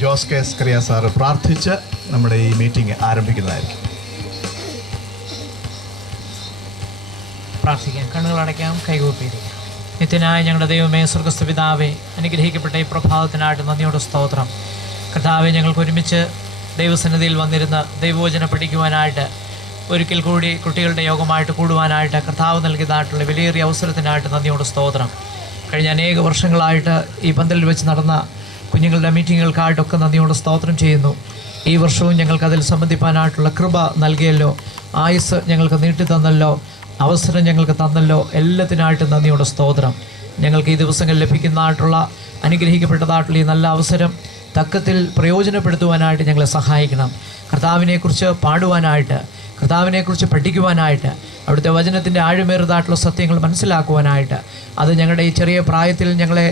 Jose K Scaria sir പ്രാർത്ഥിച്ച് നമ്മുടെ ഈ മീറ്റിംഗ് ആരംഭിക്കുന്നതായിരിക്കും. പ്രാർത്ഥിക്കാം. കണ്ണുകളടയ്ക്കാം, കൈകൂപ്പിയിരിക്കാം. നിത്യനായ ഞങ്ങളുടെ ദൈവമേ, സ്വർഗ്ഗസ്ഥ പിതാവേ, അനുഗ്രഹിക്കപ്പെട്ട ഈ പ്രഭാതത്തിനായിട്ട് നന്ദിയോടെ സ്തോത്രം. കർത്താവെ, ഞങ്ങൾക്ക് ഒരുമിച്ച് ദൈവസന്നിധിയിൽ വന്നിരുന്ന് ദൈവവചനം പഠിക്കുവാനായിട്ട്, ഒരിക്കൽ കൂടി കുട്ടികളുടെ യോഗമായിട്ട് കൂടുവാനായിട്ട് കർത്താവ് നൽകിയതായിട്ടുള്ള വിലയേറിയ അവസരത്തിനായിട്ട് നന്ദിയോടെ സ്തോത്രം. കഴിഞ്ഞ അനേക വർഷങ്ങളായിട്ട് ഈ പന്തലിൽ വെച്ച് നടന്ന കുഞ്ഞുങ്ങളുടെ മീറ്റിങ്ങുകൾക്കായിട്ടൊക്കെ നന്ദിയോടെ സ്തോത്രം ചെയ്യുന്നു. ഈ വർഷവും ഞങ്ങൾക്കതിൽ സംബന്ധിപ്പാനായിട്ടുള്ള കൃപ നൽകിയല്ലോ, ആയുസ് ഞങ്ങൾക്ക് നീട്ടി തന്നല്ലോ, അവസരം ഞങ്ങൾക്ക് തന്നല്ലോ. എല്ലാത്തിനായിട്ട് നന്ദിയോടെ സ്തോത്രം. ഞങ്ങൾക്ക് ഈ ദിവസങ്ങളിൽ ലഭിക്കുന്നതായിട്ടുള്ള അനുഗ്രഹിക്കപ്പെട്ടതായിട്ടുള്ള ഈ നല്ല അവസരം തക്കത്തിൽ പ്രയോജനപ്പെടുത്തുവാനായിട്ട് ഞങ്ങളെ സഹായിക്കണം. കർത്താവിനെക്കുറിച്ച് പാടുവാനായിട്ട്, കർത്താവിനെക്കുറിച്ച് പഠിക്കുവാനായിട്ട്, അവിടുത്തെ വചനത്തിൻ്റെ ആഴമേറിയതായിട്ടുള്ള സത്യങ്ങൾ മനസ്സിലാക്കുവാനായിട്ട്, അത് ഞങ്ങളുടെ ഈ ചെറിയ പ്രായത്തിൽ ഞങ്ങളെ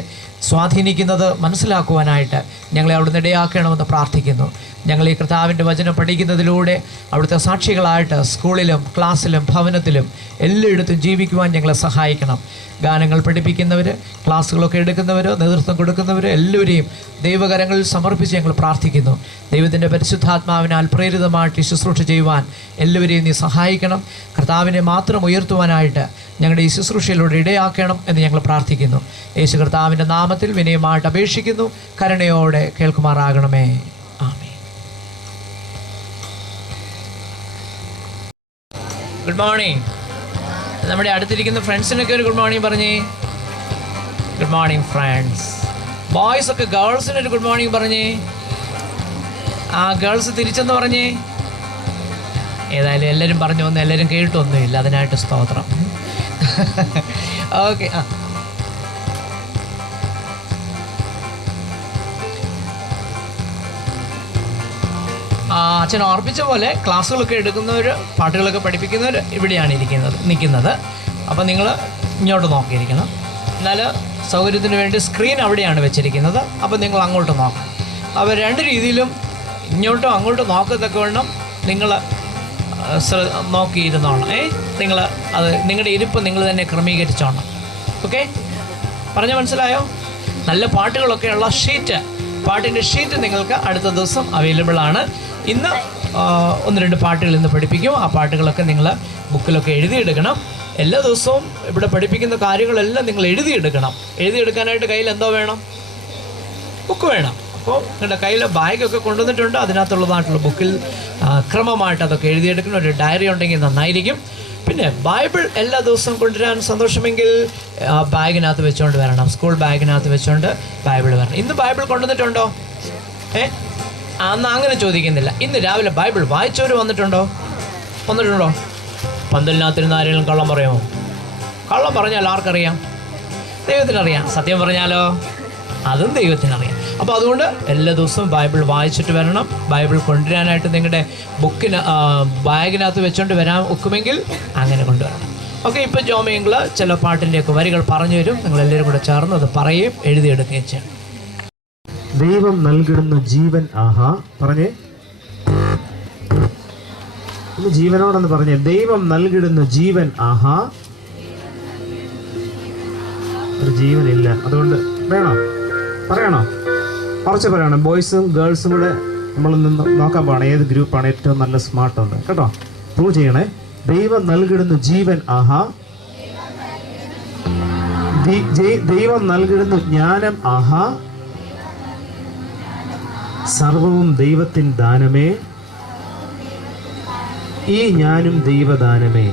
സ്വാധീനിക്കുന്നത് മനസ്സിലാക്കുവാനായിട്ട് ഞങ്ങളെ അവിടുന്ന് ഇടയാക്കണമെന്ന് പ്രാർത്ഥിക്കുന്നു. ഞങ്ങൾ ഈ കർത്താവിൻ്റെ വചനം പഠിക്കുന്നതിലൂടെ അവിടുത്തെ സാക്ഷികളായിട്ട് സ്കൂളിലും ക്ലാസ്സിലും ഭവനത്തിലും എല്ലായിടത്തും ജീവിക്കുവാൻ ഞങ്ങളെ സഹായിക്കണം. ഗാനങ്ങൾ പഠിപ്പിക്കുന്നവർ, ക്ലാസ്സുകളൊക്കെ എടുക്കുന്നവർ, നേതൃത്വം കൊടുക്കുന്നവർ എല്ലാവരെയും ദൈവകരങ്ങളിൽ സമർപ്പിച്ച് ഞങ്ങൾ പ്രാർത്ഥിക്കുന്നു. ദൈവത്തിൻ്റെ പരിശുദ്ധാത്മാവിനാൽ പ്രേരിതമായിട്ട് ശുശ്രൂഷ ചെയ്യുവാൻ എല്ലാവരെയും നീ സഹായിക്കണം. കർത്താവിനെ മാത്രം ഉയർത്തുവാനായിട്ട് ഞങ്ങളുടെ ഈ ശുശ്രൂഷയിലൂടെ ഇടയാക്കണം എന്ന് ഞങ്ങൾ പ്രാർത്ഥിക്കുന്നു. യേശു കർത്താവിൻ്റെ നാമത്തിൽ വിനയമായിട്ട് അപേക്ഷിക്കുന്നു. കരുണയോടെ കേൾക്കുമാറാകണമേ. ആമേൻ. Good morning. നമ്മുടെ അടുത്തിരിക്കുന്ന ഫ്രണ്ട്സിനൊക്കെ ഒരു ഗുഡ് മോർണിംഗ് പറഞ്ഞേ. Good morning friends. ബോയ്സ് ഒക്കെ ഗേൾസിനൊരു ഗുഡ് മോർണിംഗ് പറഞ്ഞേ. ആ ഗേൾസ് തിരിച്ചെന്ന് പറഞ്ഞേ. ഏതായാലും എല്ലാവരും പറഞ്ഞു വന്ന് എല്ലാവരും കേട്ടൊന്നുമില്ല, അതിനായിട്ട് സ്തോത്രം. ഓക്കെ. അച്ഛൻ ഓർപ്പിച്ച പോലെ ക്ലാസ്സുകളൊക്കെ എടുക്കുന്നവർ, പാട്ടുകളൊക്കെ പഠിപ്പിക്കുന്നവർ ഇവിടെയാണ് നിൽക്കുന്നത്. അപ്പോൾ നിങ്ങൾ ഇങ്ങോട്ട് നോക്കിയിരിക്കണം. എന്നാൽ സൗകര്യത്തിന് വേണ്ടി സ്ക്രീൻ അവിടെയാണ് വെച്ചിരിക്കുന്നത്. അപ്പോൾ നിങ്ങൾ അങ്ങോട്ട് നോക്കണം. അപ്പോൾ രണ്ട് രീതിയിലും ഇങ്ങോട്ടും അങ്ങോട്ടും നോക്കത്തക്കവണ്ണം നിങ്ങൾ നോക്കിയിരുന്നോണം. നിങ്ങൾ അത് നിങ്ങളുടെ ഇരിപ്പ് നിങ്ങൾ തന്നെ ക്രമീകരിച്ചോണം. ഓക്കെ, പറഞ്ഞാൽ മനസ്സിലായോ? നല്ല പാട്ടുകളൊക്കെയുള്ള പാട്ടിൻ്റെ ഷീറ്റ് നിങ്ങൾക്ക് അടുത്ത ദിവസം അവൈലബിൾ ആണ്. ഇന്ന് 1-2 പാട്ടുകൾ ഇന്ന് പഠിപ്പിക്കും. ആ പാട്ടുകളൊക്കെ നിങ്ങൾ ബുക്കിലൊക്കെ എഴുതിയെടുക്കണം. എല്ലാ ദിവസവും ഇവിടെ പഠിപ്പിക്കുന്ന കാര്യങ്ങളെല്ലാം നിങ്ങൾ എഴുതിയെടുക്കണം. എഴുതിയെടുക്കാനായിട്ട് കയ്യിൽ എന്തോ വേണം? ബുക്ക് വേണം. അപ്പോൾ നിങ്ങളുടെ കയ്യിൽ ബാഗൊക്കെ കൊണ്ടുവന്നിട്ടുണ്ട്. അതിനകത്തുള്ളതായിട്ടുള്ള ബുക്കിൽ ക്രമമായിട്ട് അതൊക്കെ എഴുതിയെടുക്കണം. ഒരു ഡയറി ഉണ്ടെങ്കിൽ നന്നായിരിക്കും. പിന്നെ ബൈബിൾ എല്ലാ ദിവസവും കൊണ്ടുവരാൻ സന്തോഷമെങ്കിൽ ബാഗിനകത്ത് വെച്ചുകൊണ്ട് വരണം. സ്കൂൾ ബാഗിനകത്ത് വെച്ചുകൊണ്ട് ബൈബിൾ വരണം. ഇന്ന് ബൈബിൾ കൊണ്ടുവന്നിട്ടുണ്ടോ? അന്ന് അങ്ങനെ ചോദിക്കുന്നില്ല. ഇന്ന് രാവിലെ ബൈബിൾ വായിച്ചവർ വന്നിട്ടുണ്ടോ? പന്തലിനകത്തിരുന്ന് ആരെങ്കിലും കള്ളം പറയുമോ? കള്ളം പറഞ്ഞാൽ ആർക്കറിയാം? ദൈവത്തിനറിയാം. സത്യം പറഞ്ഞാലോ അതും ദൈവത്തിനറിയാം. അപ്പോൾ അതുകൊണ്ട് എല്ലാ ദിവസവും ബൈബിൾ വായിച്ചിട്ട് വരണം. ബൈബിൾ കൊണ്ടുവരാനായിട്ട് നിങ്ങളുടെ ബാഗിനകത്ത് വെച്ചുകൊണ്ട് വരാൻ ഒക്കുമെങ്കിൽ അങ്ങനെ കൊണ്ടുവരണം. ഓക്കെ, ഇപ്പോൾ ജോമയെങ്കിൽ ചില പാട്ടിൻ്റെയൊക്കെ വരികൾ പറഞ്ഞു തരും. നിങ്ങളെല്ലാവരും കൂടെ ചേർന്ന് അത് പറയുകയും എഴുതിയെടുക്കുകയും ചെയ്യണം. ദൈവം നൽകിടുന്ന ജീവൻ ആഹാ. പറഞ്ഞേ, ഒന്ന് ജീവനോടെന്ന് പറഞ്ഞേ. ദൈവം നൽകിടുന്ന ജീവൻ ആഹാ. ഒരു ജീവനില്ല, അതുകൊണ്ട് വേണോ? പറയണോ? കുറച്ച് പറയണം. ബോയ്സും ഗേൾസും കൂടെ നമ്മൾ നിന്ന് നോക്കാൻ പോകണം ഏത് ഗ്രൂപ്പാണ് ഏറ്റവും നല്ല സ്മാർട്ട് ഉണ്ട് കേട്ടോ. പ്രൂവ് ചെയ്യണേ. ദൈവം നൽകിടുന്ന ജീവൻ ആഹാ. ദൈവം നൽകിടുന്ന ജ്ഞാനം ആഹാ. സർവവും ദൈവത്തിൻ ദാനമേ, ഈ ഞാനും ദൈവദാനമേ.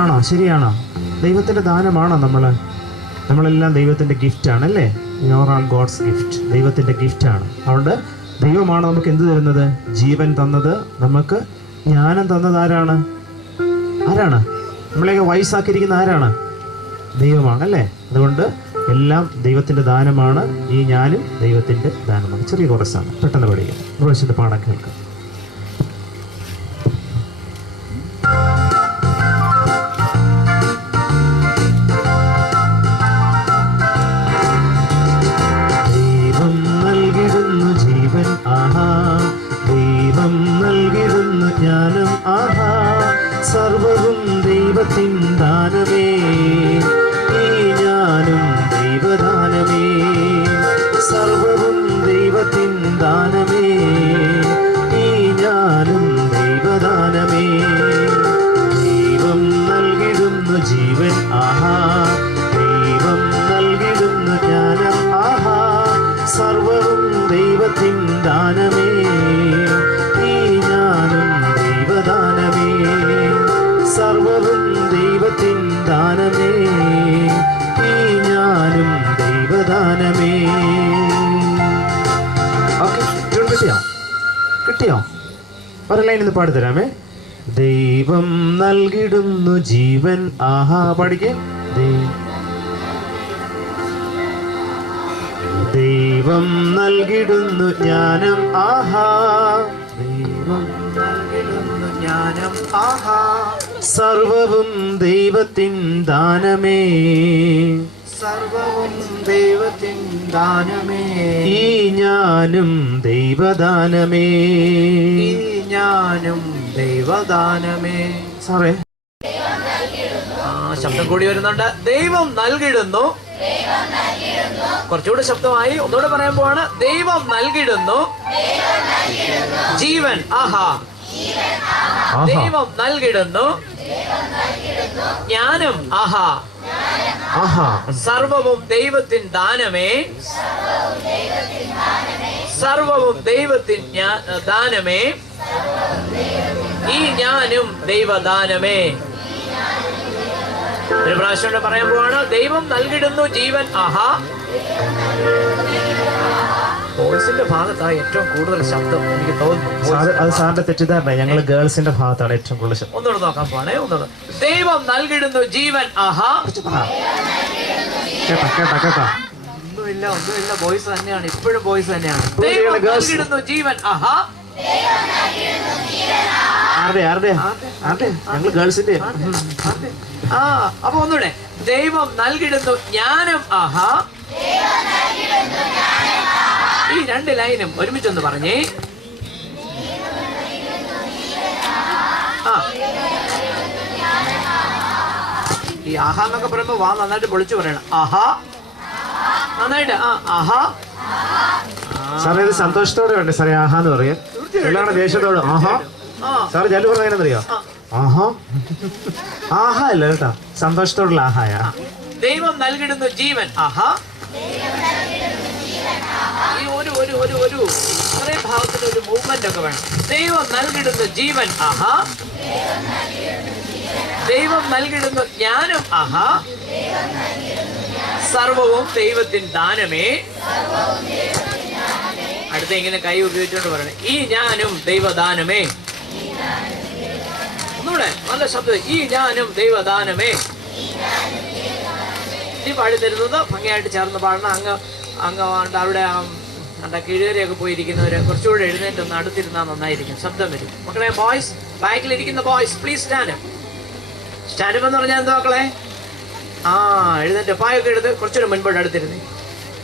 ആണോ? ശരിയാണോ? ദൈവത്തിൻ്റെ ദാനമാണോ? നമ്മളെല്ലാം ദൈവത്തിൻ്റെ ഗിഫ്റ്റാണ് അല്ലേ? You're all God's gift. ദൈവത്തിൻ്റെ ഗിഫ്റ്റാണ്. അതുകൊണ്ട് ദൈവമാണ് നമുക്ക് എന്ത് തരുന്നത്? ജീവൻ തന്നത്. നമുക്ക് ജ്ഞാനം തന്നത് ആരാണ്? നമ്മളെയൊക്കെ വയസ്സാക്കിയിരിക്കുന്ന ആരാണ്? ദൈവമാണല്ലേ? അതുകൊണ്ട് എല്ലാം ദൈവത്തിൻ്റെ ദാനമാണ്. ഈ ഞാനും ദൈവത്തിൻ്റെ ദാനമാണ്. ചെറിയ കുറച്ചാണ്, പെട്ടെന്ന് പഠിക്കാം. പ്രാവശ്യത്തെ പാഠം കേൾക്കാം. ദൈവം നൽകിടുന്നു ജീവൻ ആഹാ. ദൈവം നൽകിടുന്നു ജ്ഞാനം ആഹാ. സർവവും ദൈവത്തിൻ ദാനമേ, ഈ ഞാനും ദൈവദാനമേ. സർവവും ദൈവദാനമേ, ഈ ഞാനും ദൈവദാനമേ, സർവവും ദൈവത്തിൻ ദാനമേ, ഈ ഞാനും ദൈവദാനമേ. ഓക്കെ, കിട്ടിയോ? ഒരു ലൈൻ ഇന്ന് പാടിത്തരാമേ. ദൈവം നൽകിടുന്നു ജീവൻ. ആഹാ, പാടിക്കേ. ദൈവം നൽകിടുന്നു ജ്ഞാനം. ആഹാ, ദൈവം നൽകിടുന്നു ജ്ഞാനം. ആഹാ, സർവവും ദൈവത്തിൻ ദാനമേ, സർവവും ദൈവത്തിൻ ദാനമേ, ഈ ഞാനും ദൈവദാനമേ, ഈ ഞാനും ദൈവദാനമേ. സാറേ, ശബ്ദം കൂടി വരുന്നുണ്ട്. ദൈവം നൽകിടുന്നു. കുറച്ചുകൂടെ ശബ്ദമായി ഒന്നുകൂടെ പറയാൻ പോവാണ്. ദൈവം നൽകിടുന്നു ജീവൻ. ആഹാ, ദൈവം നൽകിടുന്നു ജ്ഞാനം. ആഹാ, സർവവും ദൈവത്തിൻ ദാനമേ, സർവവും ദൈവത്തിൻ ദാനമേ, ഈ ഞാനും ദൈവദാനമേ. ഒരു പ്രാവശ്യം കൊണ്ട് പറയാൻ പോവാണ്. ദൈവം നൽകിടുന്നു ജീവൻ. ആഹാ, ബോയ്സിന്റെ ഭാഗത്താണ് ഏറ്റവും കൂടുതൽ ശബ്ദം എനിക്ക് തോന്നുന്നു. അത് സാറിന്റെ തെറ്റിദ്ധാരണ. ഞങ്ങൾ ഗേൾസിന്റെ ഭാഗത്താണ് ഏറ്റവും കൂടുതൽ ശബ്ദം. ഒന്നുകൂടെ നോക്കാൻ പോവാണേ. ഒന്നുകൂടെ. ദൈവം നൽകിടുന്നു ജീവൻ. ആഹാ, കേട്ടാ ഒന്നുമില്ല ബോയ്സ് തന്നെയാണ്, ഇപ്പോഴും ബോയ്സ് തന്നെയാണ്. ദൈവം നൽകിടുന്നു ജീവൻ. ആഹാ, ഞങ്ങൾ ഗേൾസിന്റെ. അപ്പൊ ഒന്നുകൂടെ. ദൈവം നൽകിടുന്നു ജ്ഞാനം. ആഹാ, ഈ രണ്ട് ലൈനും ഒരുമിച്ചൊന്ന് പറഞ്ഞേ. ഈ ആഹാ എന്നൊക്കെ പറയുമ്പോ വാ നന്നായിട്ട് പൊളിച്ചു പറയണം. ആഹാ, നന്നായിട്ട്. ആഹാ. സാറേ, ഇത് സന്തോഷത്തോടെ ഉണ്ട് സാറേ ആഹാ എന്ന് പറയാൻ. എല്ലാവരുടെ ദേഷ്യത്തോടെ ആഹാ. സാറ് ജല്ലു പറഞ്ഞറിയോ? ആഹാ, ആഹാ അല്ല കേട്ടോ, സന്തോഷത്തോടുള്ള ആഹായാ. ദൈവം നൽകിടുന്നു ജീവൻ. ആഹാ, ഈ ഒരു ഇത്രയും ഭാഗത്തിന് ഒരു മൂവ്മെന്റ് ഒക്കെ വേണം. ദൈവം നൽകിടുന്നു ജീവൻ. ആഹാ, ദൈവം നൽകിടുന്നു ജ്ഞാനം. ആഹാ, സർവവും ദൈവത്തിൻ ദാനമേ. അടുത്ത ഇങ്ങനെ കൈ ഉപയോഗിച്ചുകൊണ്ട് പറയണേ. ഈ ഞാനും ദൈവദാനമേ. ഒന്നുകൂടെ നല്ല ശബ്ദം. ഈ ഞാനും ദൈവദാനമേ. ഈ പാടിത്തരുന്നത് ഭംഗിയായിട്ട് ചേർന്ന് പാടണം. അങ്ങ് അവിടെ കീഴുവരെയൊക്കെ പോയിരിക്കുന്നവര് കുറച്ചുകൂടെ എഴുന്നേറ്റ് ഒന്ന് അടുത്തിരുന്നാൽ നന്നായിരിക്കും, ശബ്ദം വരും. മക്കളെ ബോയ്സ്, ബാക്കിലിരിക്കുന്ന ബോയ്സ് പ്ലീസ് സ്റ്റാൻഡപ്പ്. സ്റ്റാൻഡപ്പ് എന്ന് പറഞ്ഞാൽ എന്താ മക്കളെ? എഴുന്നേറ്റ് പായൊക്കെ എടുത്ത് കുറച്ചുകൂടെ മുൻപോട്ട് അടുത്തിരുന്നേ.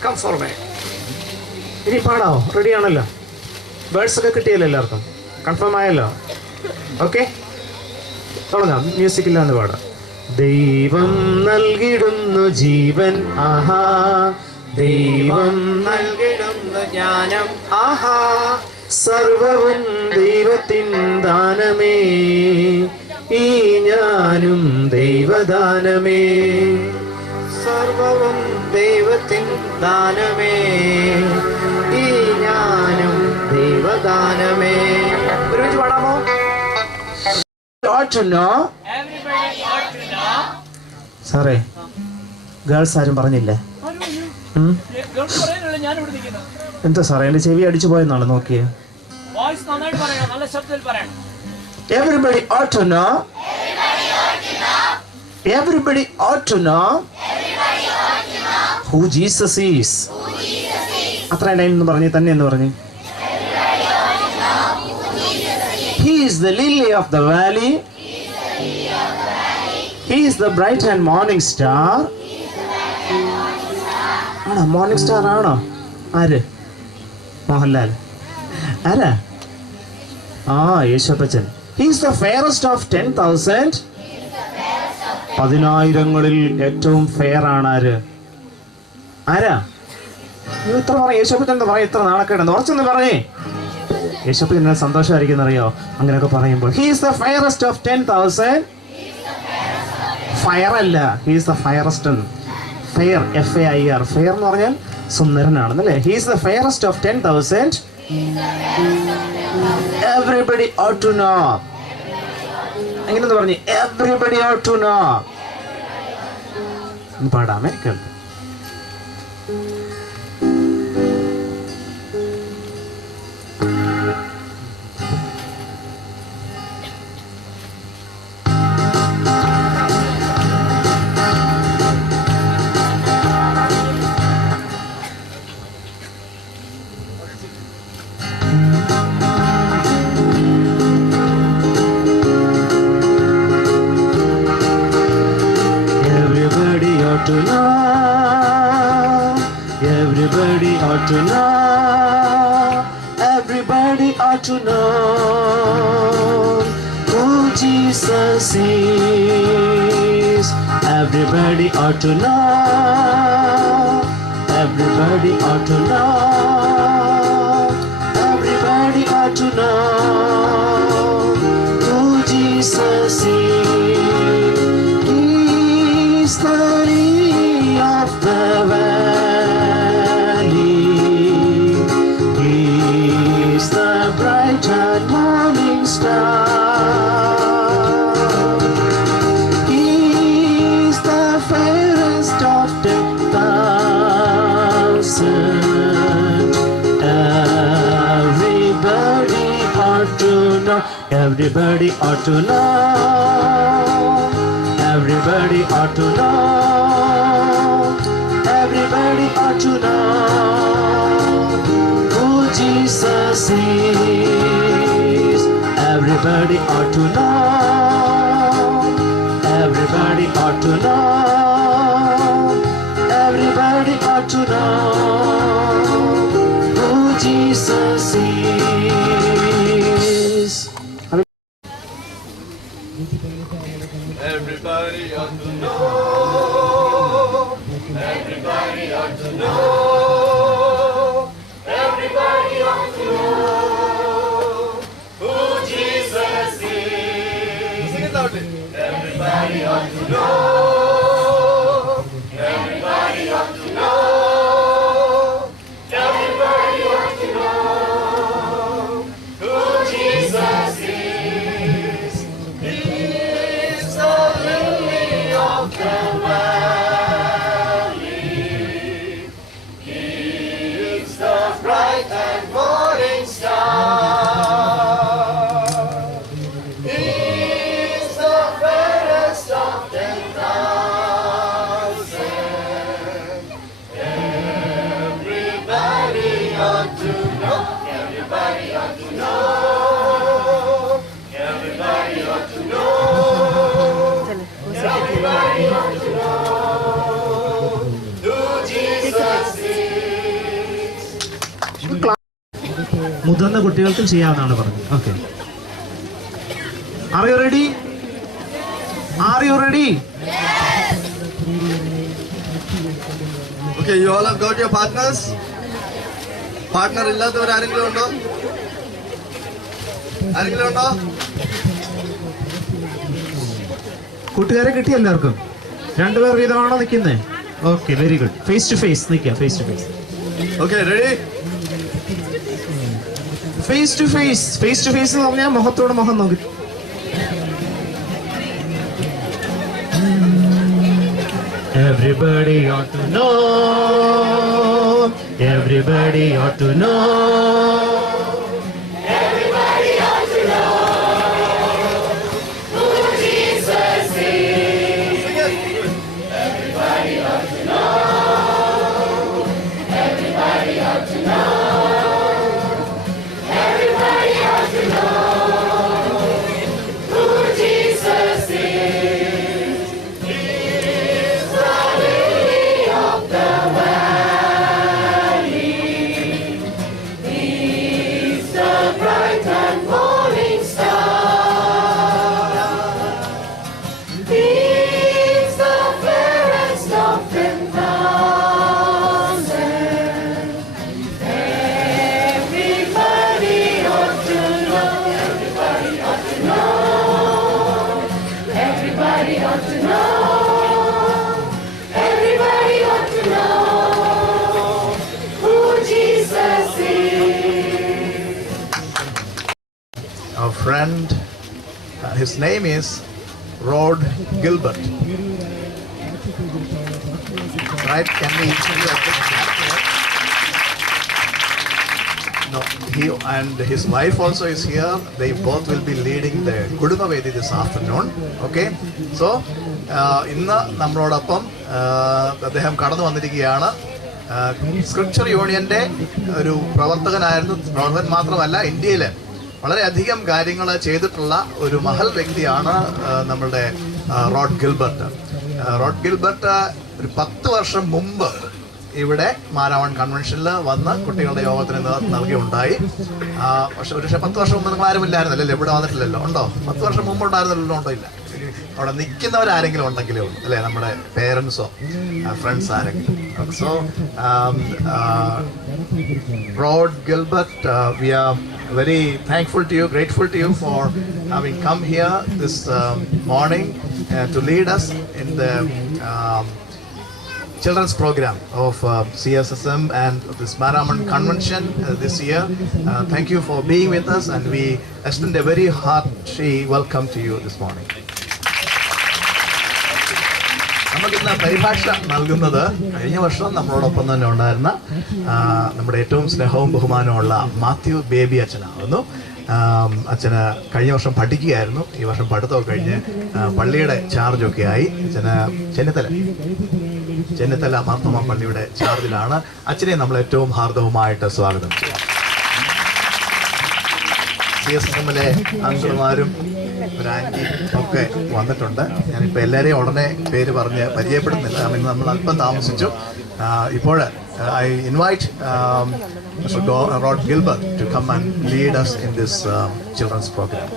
Come forward. ഇനി പാടാവോ? റെഡി ആണല്ലോ? ബേർഡ്സ് ഒക്കെ കിട്ടിയല്ലോ എല്ലാവർക്കും? കൺഫേം ആയല്ലോ? ഓക്കെ, തുടങ്ങാം. മ്യൂസിക് ഇല്ലാന്ന് പാടാം. ദൈവം നൽകിടുന്നു ജീവൻ. ആഹാ, ദൈവം നൽകിടുന്നു ജ്ഞാനം. ആഹാ, സർവവും ദൈവത്തിൻ ദാനമേ, ഈ ഞാനും ദൈവദാനമേ, സർവവും ദൈവത്തിൻ ദാനമേ, ഈ ഞാനും ദൈവദാനമേ. ഒരുമിച്ച് പാടാമോ? സാറേ, ഗേൾസ് ആരും പറഞ്ഞില്ലേ? എന്താ സാറേ, എന്റെ ചെവി അടിച്ചു പോയെന്നാണ് നോക്കിയേ. Everybody ought to know. Everybody ought to know who Jesus is. അത്ര എന്ന് പറഞ്ഞ് തന്നെ എന്ന് പറഞ്ഞ്. He is the lily of the valley. He is the bright and morning star. ആണോ? മോർണിംഗ് സ്റ്റാർ ആണോ? ആര്? മോഹൻലാൽ. ആരാ? യേശുപ്പച്ചൻ. He is the fairest of 10,000. 10,000-ങ്ങളിൽ ഏറ്റവും ഫെയർ ആണ് ആര്? ആരാ? ഇത്ര പറ. യേശുപ്പച്ചൻ എന്താ പറയാ? ഇത്ര നാണക്കേടെന്ന് ഉറച്ചൊന്ന് പറഞ്ഞേ. യേശുപ്പച്ചൻ എന്നെ സന്തോഷമായിരിക്കും അറിയോ അങ്ങനെയൊക്കെ പറയുമ്പോൾ. He is the fairest of 10,000. Fair അല്ല, he is the fairest. Fair, FAIR. Fair എന്ന് പറഞ്ഞാൽ സുന്ദരനാണെന്നല്ലേ? He's the fairest of 10,000. Everybody ought to know. എങ്ങനെയെന്ന് പറഞ്ഞു? Everybody ought to know. പാടാമേ, കേൾക്കാം. To know, everybody ought to know, everybody ought to know who Jesus is. Everybody ought to know, everybody ought to know, everybody ought to know who Jesus is. He's the of the valley, He is the bright and morning star. He is the fairest of 10,000. Everybody ought to know. Everybody ought to know. Everybody ought to know. Everybody ought to know who Jesus is. Everybody ought to know. Everybody ought to know. Everybody ought to know who Jesus is. Everybody ought to know. Everybody ought to know. Everybody ought to know who Jesus is. Sing it loudly. Everybody ought to know. Everybody ought to know. Everybody ought to know who Jesus is. He is the lily of the valley. He is the bright and morning star. He is the fairest of 10,000. Everybody ought to know. Everybody ought to know. Everybody ought to know. Everybody ought to know who Jesus is. മുതിർന്ന കുട്ടികൾക്കും ചെയ്യാവുന്നതാണ് പറഞ്ഞത്. Okay, are you ready? Are you ready? Okay, you all have got your partners? Partner ഇല്ലാത്തവർ ആരെങ്കിലും ഉണ്ടോ? ആരെങ്കിലും ഉണ്ടോ? കൂട്ടുകാരെ കിട്ടി എല്ലാവർക്കും? രണ്ടുപേർ വീതമാണോ നിൽക്കുന്നത്? Okay, very good. Face to face നിൽക്കുക. Face to face. Okay, ready? Face to face. Face to face എന്ന് പറഞ്ഞാൽ മുഖത്തോട് മുഖം നോക്കി. Everybody ought to know. Everybody ought to know. Everybody ought to know who Jesus is. Everybody ought to know. Everybody ought to know. Everybody ought to know who Jesus is. He is the lily of the valley. He friend. His name is Rod Gilbert. Right? Can we do a big clap for him? No, he and his wife also is here. They both will be leading the Kudumba Vedi this afternoon. Okay? So, ഇന്ന് നമ്മളോടൊപ്പം അദ്ദേഹം കടന്നു വന്നിരിക്കുകയാണ്. Scripture യൂണിയന്റെ ഒരു പ്രവർത്തകനായിരുന്നു. പ്രവർത്തകൻ മാത്രമല്ല, ഇന്ത്യയിൽ വളരെയധികം കാര്യങ്ങൾ ചെയ്തിട്ടുള്ള ഒരു മഹൽ വ്യക്തിയാണ് നമ്മളുടെ റോഡ് ഗിൽബർട്ട്. റോഡ് ഗിൽബർട്ട് ഒരു 10 വർഷം മുമ്പ് ഇവിടെ മാരാമൺ കൺവെൻഷനിൽ വന്ന് കുട്ടികളുടെ യോഗത്തിന് നേതൃത്വം നൽകുകയുണ്ടായി. പക്ഷെ 10 വർഷം മുമ്പ് നിങ്ങൾ ആരും ഇല്ലായിരുന്നല്ലോ, ഇവിടെ വന്നിട്ടില്ലല്ലോ. ഉണ്ടോ? 10 വർഷം മുമ്പ് ഉണ്ടായിരുന്നല്ലോ? ഉണ്ടോ? ഇല്ല. അവിടെ നിൽക്കുന്നവരാരെങ്കിലും ഉണ്ടെങ്കിലേ ഉള്ളൂ അല്ലേ, നമ്മുടെ പേരൻസോ ഫ്രണ്ട്സ് ആരെങ്കിലും. So Rod Gilbert, we are very thankful to you, grateful to you for having come here this morning to lead us in the children's program of CSSM and this Maraman convention this year. Thank you for being with us, and we extend a very hearty welcome to you this morning. നമുക്കിന്ന് പരിഭാഷ നൽകുന്നത് കഴിഞ്ഞ വർഷം നമ്മളോടൊപ്പം തന്നെ ഉണ്ടായിരുന്ന നമ്മുടെ ഏറ്റവും സ്നേഹവും ബഹുമാനമുള്ള മാത്യു ബേബി അച്ഛനാകുന്നു. അച്ഛന് കഴിഞ്ഞ വർഷം പഠിക്കുകയായിരുന്നു. ഈ വർഷം പഠിത്തമൊക്കെ കഴിഞ്ഞ് പള്ളിയുടെ ചാർജൊക്കെ ആയി. അച്ഛന് ചെന്നിത്തല മാർത്തോമ പള്ളിയുടെ ചാർജിലാണ്. അച്ഛനെ നമ്മൾ ഏറ്റവും ഹാർദവുമായിട്ട് സ്വാഗതം ചെയ്യാം. CSSM-ലെ അംഗന്മാരും ഒരു ആൻറ്റി ഒക്കെ വന്നിട്ടുണ്ട്. ഞാനിപ്പോൾ എല്ലാവരെയും ഉടനെ പേര് പറഞ്ഞ് പരിചയപ്പെടുന്നില്ല, കാരണം ഇന്ന് നമ്മൾ അല്പം താമസിച്ചു. ഇപ്പോൾ I invite Mr. Rod Gilbert to come and lead us in this children's program.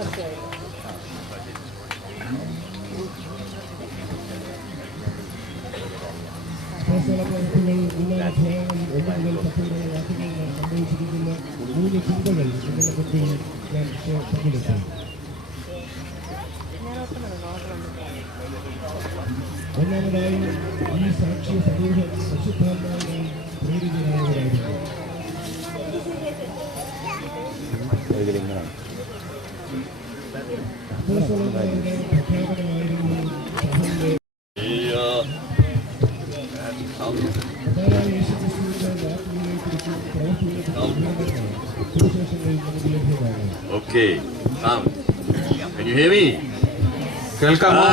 ഒന്നാമതായി ഈ സാക്ഷ്യ സമൂഹം പരിശുദ്ധാത്മാവിനാൽ പ്രേരിതരായവരായിരുന്നു. അപ്പോസ്തലന്മാരുടെ പ്രഖ്യാപനമായിരുന്നു സഭയിലെ കർത്താവായ യേശുക്രിസ്തുവിന്റെ വാക്കുകളെക്കുറിച്ചും പ്രവൃത്തികളെക്കുറിച്ചും സുവിശേഷങ്ങളിൽ നമുക്ക് ലഭ്യമാണ്. Okay, sound. Can you hear me? കേൾക്കാമോ?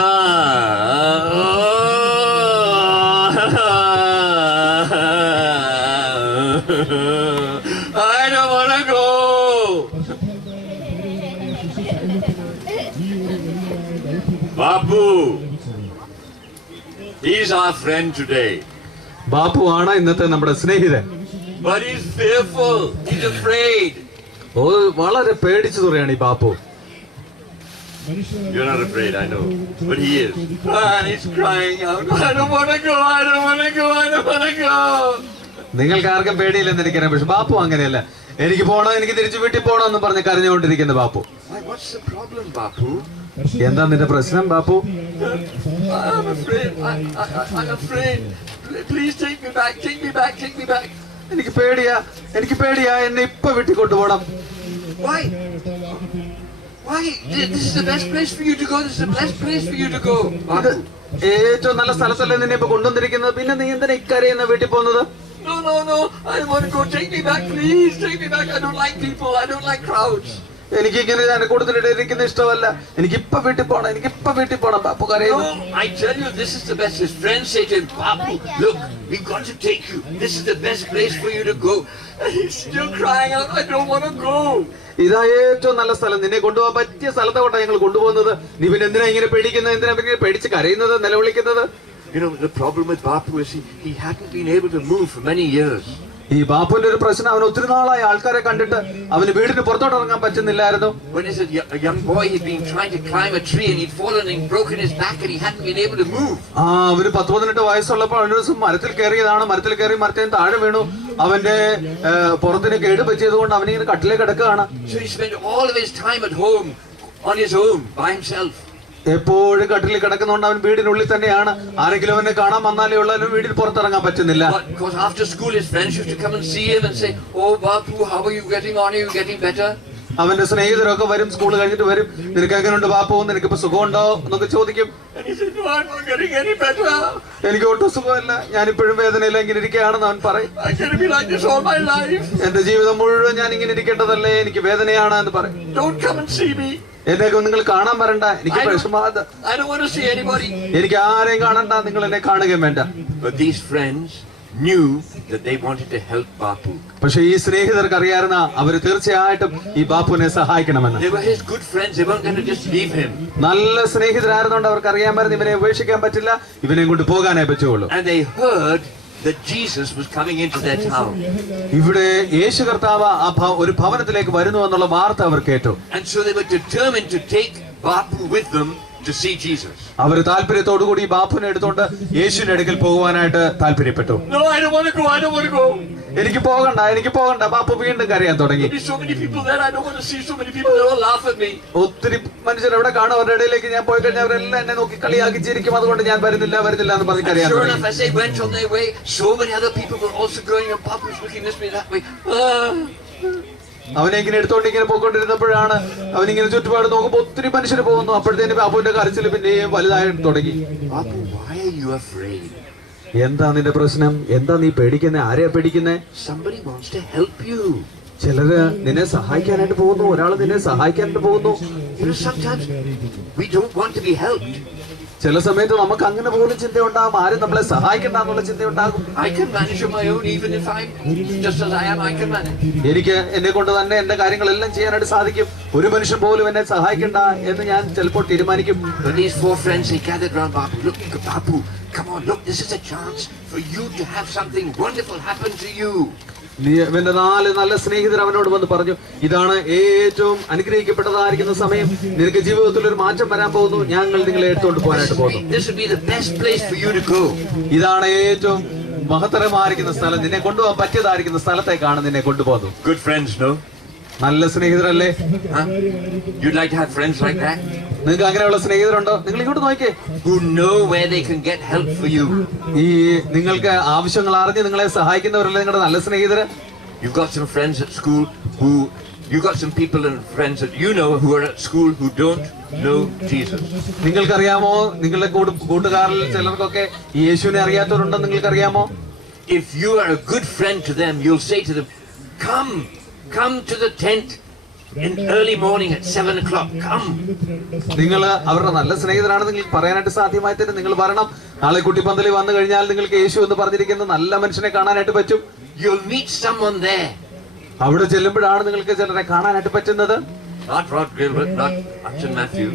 I don't want to go. Babu, he's our friend today. Bapu ആണ് ഇന്നത്തെ നമ്മുടെ സ്നേഹിതൻ. But he's fearful. He's afraid. വളരെ പേടിച്ചു തുറയാണ് ഈ Bapu. You're not afraid, I know. But he is. And he's crying out, I don't want to go, I don't want to go, I don't want to go. നിങ്ങൾക്ക് ആർക്കും പേടിയില്ലെന്ന് എനിക്കറിയാം, പക്ഷെ ബാപ്പു അങ്ങനെയല്ല. എനിക്ക് പോകണം, എനിക്ക് തിരിച്ചു വീട്ടിൽ പോകണം എന്ന് പറഞ്ഞ് കരഞ്ഞുകൊണ്ടിരിക്കുന്ന Bapu. What's the problem, Bapu? എന്താ നിന്റെ പ്രശ്നം Bapu? I'm afraid. I'm afraid. Please take me back, take me back, take me back. എനിക്ക് പേടിയാ, എന്നെ ഇപ്പൊ വീട്ടിൽ കൊണ്ടുപോകണം. Why? This is the best place for you to go. This is the best place for you to go. ഏറ്റവും നല്ല സ്ഥലത്തല്ലേ നിന്നെ ഇപ്പൊ കൊണ്ടുവന്നിരിക്കുന്നത്, പിന്നെ നീ എന്തിനാ ഇക്കരയുന്ന വീട്ടിൽ പോകുന്നത്? No. I don't want to go. Take me back, please. Take me back. I don't like people. I don't like crowds. എനിക്ക് ഇങ്ങനെ ജനക്കൂട്ടത്തിലിരിക്കുന്ന ഇഷ്ടമല്ല. എനിക്കിപ്പൊ വീട്ടിൽ പോണം, ബാപ്പു കരയുന്നു. No, I tell you, this is the best. His friends say to him, Bapu, look, we've got to take you. This is the best place for you to go. And he's still crying out, I don't want to go. ഇതാ ഏറ്റവും നല്ല സ്ഥലം, നിന്നെ കൊണ്ടുപോകാൻ പറ്റിയ സ്ഥലത്തോട്ടാണ് ഞങ്ങൾ കൊണ്ടുപോകുന്നത്. നീ പിന്നെ എന്തിനാ ഇങ്ങനെ പേടിക്കുന്നത്, എന്തിനാ ഇങ്ങനെ പേടിച്ച് കരയുന്നത്, നിലവിളിക്കുന്നത്? You know, the problem with Bapu is he hadn't been able to move for many years. ഈ ബാപ്പുവിന്റെ ഒരു പ്രശ്നം, അവൻ ഒത്തിരി നാളായി ആൾക്കാരെ കണ്ടിട്ട് അവന് വീടിന് പുറത്തോട്ട് ഇറങ്ങാൻ പറ്റുന്നില്ലായിരുന്നു. When he's a young boy, he'd been trying to climb a tree and he'd fallen and broken his back and he hadn't been able to move. അവന് 10-18 വയസ്സുള്ളപ്പോൾ ഒരു ദിവസം മരത്തിൽ കയറിയതാണ്. മരത്തിൽ കയറി മരത്തിൽ താഴെ വീണു. അവന്റെ പുറത്തിന് കേട് പറ്റിയത് കൊണ്ട് അവനിങ്ങനെ കട്ടിലേക്ക് കിടക്കുകയാണ്. So he spent all of his time at home on his own by himself. എപ്പോഴും കട്ടിലിൽ കിടക്കുന്നതുകൊണ്ട് അവൻ വീടിനുള്ളിൽ തന്നെയാണ്. ആരെങ്കിലും അവനെ കാണാൻ വന്നാലേ ഉള്ളൂ, വീടിൽ പുറത്തിറങ്ങാൻ പറ്റുന്നില്ല. Because after school his friends used to come and see him and say, oh Bapu, how are you getting on? Are you getting better? അവന്റെ സ്നേഹിതരൊക്കെ വരും, സ്കൂൾ കഴിഞ്ഞിട്ട് വരും. നിനക്ക് എങ്ങനെയുണ്ട് ബാപ്പു, നിനക്കിപ്പോ സുഖമുണ്ടോ എന്നൊക്കെ ചോദിക്കും. And he said, no, I'm not getting any better. എനിക്ക് ഒട്ടും സുഖമല്ല, ഞാനിപ്പോഴും വേദനയില്ല, ഇങ്ങനെ ഇരിക്കുകയാണെന്ന് അവൻ പറയും. I'm going to be like this all my life. എന്റെ ജീവിതം മുഴുവൻ ഞാൻ ഇങ്ങനെ ഇരിക്കേണ്ടതല്ലേ, എനിക്ക് വേദനയാണ് എന്ന് പറയും. Don't come and see me. എന്നെയൊക്കെ നിങ്ങൾ കാണാൻ വരണ്ട, എനിക്ക് വിഷമാത്. I don't want to see anybody. എനിക്ക് ആരെയും കാണണ്ട, നിങ്ങൾ എന്നെ കാണുകയും വേണ്ട. But these friends knew that they wanted to help Bapu. പക്ഷെ ഈ സ്നേഹിതർക്ക് അറിയാവുന്ന അവര് തീർച്ചയായിട്ടും ഈ ബാപ്പുവിനെ സഹായിക്കണമെന്ന്. They were his good friends. They weren't going to just leave him. നല്ല സ്നേഹിതരായിരുന്നോണ്ട് അവർക്ക് അറിയാമായിരുന്നു ഇവനെ ഉപേക്ഷിക്കാൻ പറ്റില്ല, ഇവനെ കൊണ്ട് പോകാനേ പറ്റുള്ളൂ. And they heard that Jesus was coming into their town. ഇവിടെ യേശു കർത്താവ് ഒരു ഭവനത്തിലേക്ക് വരുന്നു എന്നുള്ള വാർത്ത അവർ കേട്ടു. And so they were determined to take Bapu with them to see Jesus. അവർ താല്പര്യത്തോടുകൂടി ബാപ്പുവിനെ എടുത്തോണ്ട് യേശുവിന്റെ അടുക്കൽ പോകുവാനായിട്ട് താല്പര്യപ്പെട്ടു. No, I don't want to go. I don't want to go. എനിക്ക് പോകണ്ട. ബാപ്പു വീണ്ടും കരയാൻ തുടങ്ങി. There'll be so many people there. I don't want to see so many people. They all laugh at me. ഒത്തിരി മനുഷ്യർ എവിടെ കാണും, അവരുടെ ഇടയിലേക്ക് ഞാൻ പോയി കഴിഞ്ഞാൽ അവരെല്ലാം എന്നെ നോക്കി കളിയാക്കി ചിരിക്കും. അതുകൊണ്ട് ഞാൻ വരുന്നില്ല എന്ന് പറഞ്ഞ് കരയാൻ Sure തുടങ്ങി. enough, as they went on their way, so many other people were also going, and Bapu was looking this way, that way. അവനെ ഇങ്ങനെ എടുത്തോണ്ട് ഇങ്ങനെ പോയിക്കൊണ്ടിരുന്നപ്പോഴാണ് അവനിങ്ങനെ ചുറ്റുപാട് നോക്കുമ്പോ ഒത്തിരി മനുഷ്യർ പോകുന്നു. അപ്പോഴത്തേനും ബാപ്പുവിന്റെ കരച്ചിൽ പിന്നെയും വലുതായി തുടങ്ങി. Bapu, why are you afraid? എന്താ നിന്റെ പ്രശ്നം? എന്താ നീ പേടിക്കുന്നേ? ആരെയാ പേടിക്കുന്നേ? Somebody wants to help you. ചിലര് നിന്നെ സഹായിക്കാനായിട്ട് പോകുന്നു, ഒരാള് നിന്നെ സഹായിക്കാനായിട്ട് പോകുന്നു. You know, sometimes we don't want to be helped. ചില സമയത്ത് നമുക്ക് അങ്ങനെ പോലും ചിന്തയുണ്ടാകും, ആരും നമ്മളെ സഹായിക്കണ്ട എന്നുള്ള ചിന്തയുണ്ടാകും. I can manage on my own, even if I'm just as I am, I can manage. എനിക്ക് എന്നെ കൊണ്ട് തന്നെ എന്റെ കാര്യങ്ങളെല്ലാം ചെയ്യാനായിട്ട് സാധിക്കും, ഒരു മനുഷ്യൻ പോലും എന്നെ സഹായിക്കണ്ട എന്ന് ഞാൻ ചിലപ്പോൾ തീരുമാനിക്കും. But these four friends, they gathered around Bapu. Look, Bapu, come on, look, this is a chance for you to have something wonderful happen to you. ഇവന്റെ 4 നല്ല സ്നേഹിതർ അവനോട് വന്ന് പറഞ്ഞു, ഇതാണ് ഏറ്റവും അനുഗ്രഹിക്കപ്പെട്ടതായിരിക്കുന്ന സമയം, നിനക്ക് ജീവിതത്തിൽ ഒരു മാറ്റം വരാൻ പോകുന്നു, ഞങ്ങൾ നിങ്ങളെ എടുത്തുകൊണ്ട് പോകാനായിട്ട് പോകുന്നു. This would be the best place for you to go. ഇതാണ് ഏറ്റവും മഹത്തരമായിരിക്കുന്ന സ്ഥലം, നിന്നെ കൊണ്ടുപോകാൻ പറ്റിയതായിരിക്കുന്ന സ്ഥലത്തേക്കാണ് നിന്നെ കൊണ്ടുപോകുന്നത്. Good friends, no? നല്ല സ്നേഹിതരല്ലേ? Huh? You'd like to have friends like that? നിങ്ങൾക്ക് അങ്ങനെയുള്ള സ്നേഹിതരുണ്ടോ? നിങ്ങൾ ഇങ്ങോട്ട് നോക്കിയേ. Who know where they can get help for you. ഈ നിങ്ങൾക്ക് ആവശ്യങ്ങൾ അറിഞ്ഞ് നിങ്ങളെ സഹായിക്കുന്നവരല്ലേ നിങ്ങളുടെ നല്ല സ്നേഹിതര്? You've got some friends at school you've got some people and friends that you know who are at school who don't know Jesus. നിങ്ങൾക്കറിയാമോ, നിങ്ങളുടെ കൂട്ടുകാരിൽ ചിലർക്കൊക്കെ യേശുവിനെ അറിയാത്തവരുണ്ടെന്ന് നിങ്ങൾക്കറിയാമോ? If you are a good friend to them, you'll say to them, come to the tent in early morning at 7 o'clock. Come. നിങ്ങൾ അവരുടെ നല്ല സ്നേഹിതരാണ് നിങ്ങൾക്ക് പറയാനായിട്ട് സാധ്യമായി തന്നെ നിങ്ങൾ പറയണം, നാളെ കുട്ടിപ്പന്തലിൽ വന്നു കഴിഞ്ഞാൽ നിങ്ങൾക്ക് യേശു എന്ന് പറഞ്ഞിരിക്കുന്ന നല്ല മനുഷ്യനെ കാണാനായിട്ട് പറ്റും. You'll meet someone there. അവിടെ ചെല്ലുമ്പോഴാണ് നിങ്ങൾക്ക് ചിലരെ കാണാനായിട്ട് പറ്റുന്നത്. Not Rod Gilbert, not Action Matthew.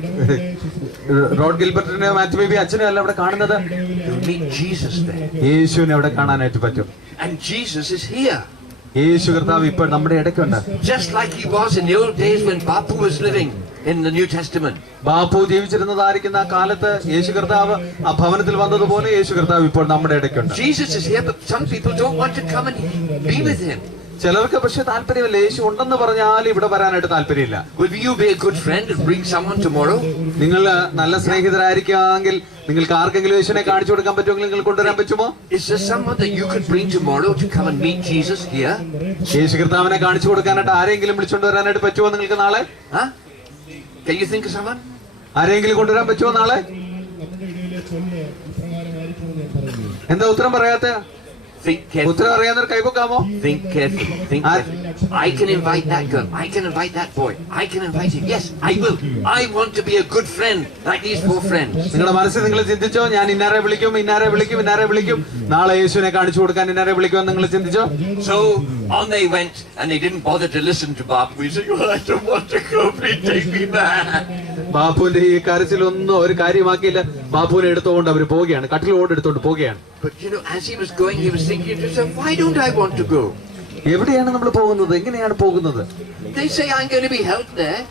Rod ഗിൽബർട്ടിനെ മാത്യു ബേബി അച്ഛനെ അല്ല അവിടെ കാണുന്നത്. You'll meet Jesus there. യേശുവിനെ അവിടെ കാണാനായിട്ട് പറ്റും. And Jesus is here. യേശു കർത്താവ് ഇപ്പോൾ നമ്മുടെ ഇടയ്ക്കുണ്ട്. Just like he was in the old days when Bapu was living in the New Testament. Bapu ജീവിച്ചിരുന്നതായിരിക്കുന്ന കാലത്ത് യേശു കർത്താവ് ആ ഭവനത്തിൽ വന്നതുപോലെ യേശു കർത്താവ് ഇപ്പോൾ നമ്മുടെ ഇടയ്ക്കുണ്ട്. Jesus is here, but some people don't want to come and be with him. ചിലർക്ക് പക്ഷെ താല്പര്യമില്ല, യേശു ഉണ്ടെന്ന് പറഞ്ഞാൽ ഇവിടെ വരാനായിട്ട് താല്പര്യമില്ല. Will you be a good friend and bring someone tomorrow? നിങ്ങൾ നല്ല സ്നേഹിതരായിരിക്കുകയാണെങ്കിൽ നിങ്ങൾക്ക് ആർക്കെങ്കിലും യേശുവിനെ കാണിച്ചു കൊടുക്കാൻ പറ്റുമെങ്കിൽ നിങ്ങൾ കൊണ്ടുവരാൻ പറ്റുമോ? Is there someone that you could bring tomorrow to come and meet Jesus here? യേശു കർത്താവിനെ കാണിച്ചു കൊടുക്കാനായിട്ട് ആരെങ്കിലും വിളിച്ചുകൊണ്ട് വരാനായിട്ട് പറ്റുമോ നിങ്ങൾക്ക് നാളെ? Huh? Can you think of someone? ആരെങ്കിലും കൊണ്ടുവരാൻ പറ്റുമോ നാളെ? എന്താ ഉത്തരം പറയാത്ത? Think carefully. ഉത്തരം അറിയാവുന്നവർ കൈപൊക്കാമോ? Think carefully. Think carefully. I can invite that girl. I can invite that boy. I can invite him. Yes, I will. I want to be a good friend like these four friends. നിങ്ങളുടെ മനസ്സിൽ നിങ്ങൾ ചിന്തിച്ചോ, ഞാൻ ഇന്നാരെ വിളിക്കും, നാളെ യേശുവിനെ കാണിച്ചു കൊടുക്കാൻ ഇന്നാരെ വിളിക്കുമെന്ന് നിങ്ങൾ ചിന്തിച്ചോ? So on they went, and they didn't bother to listen to Bapu. He said, "Oh, I don't want to go. Please take me back." ബാപ്പുവിന്റെ ഈ കരച്ചിലൊന്നും ഒരു കാര്യമാക്കിയില്ല. ബാപ്പുവിനെ എടുത്തുകൊണ്ട് അവർ പോവുകയാണ്, കട്ടിലോട് എടുത്തുകൊണ്ട് പോവുകയാണ്. But you know, as he was going, he was thinking to himself, "Why don't I want to go?" എവിടെയാണ് നമ്മൾ പോകുന്നത്? എങ്ങനെയാണ് പോകുന്നത്? They say I'm going to be helped there.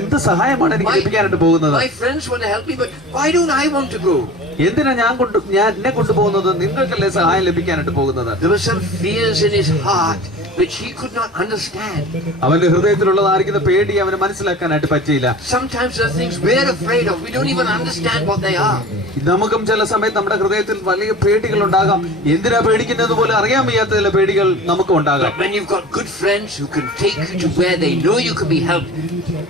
എന്ത് സഹായമാണ് എനിക്ക് ലഭിക്കാനായിട്ട് പോകുന്നത്? My friends want to help me, but why don't I want to go? എന്തിനാ ഞാൻ എന്നെ കൊണ്ടുപോകുന്നത്? നിങ്ങൾക്കല്ലേ സഹായം ലഭിക്കാനായിട്ട് പോകുന്നത്? There were some fears in his heart which he could not understand. അവന്റെ ഹൃദയത്തിലുള്ളതായിരിക്കുന്ന പേടി അവന് മനസ്സിലാക്കാനായിട്ട് പറ്റിയില്ല. Sometimes there are things we're afraid of. We don't even understand what they are. നമുക്കും ചില സമയത്ത് നമ്മുടെ ഹൃദയത്തിൽ വലിയ പേടികൾ ഉണ്ടാകാം. എന്തിനാ പേടിക്കുന്നത് പോലെ അറിയാൻ വയ്യാത്ത ചില പേടികൾ നമുക്കും ഉണ്ടാകാം. But when you've got good friends who can take you to where they know you can be helped,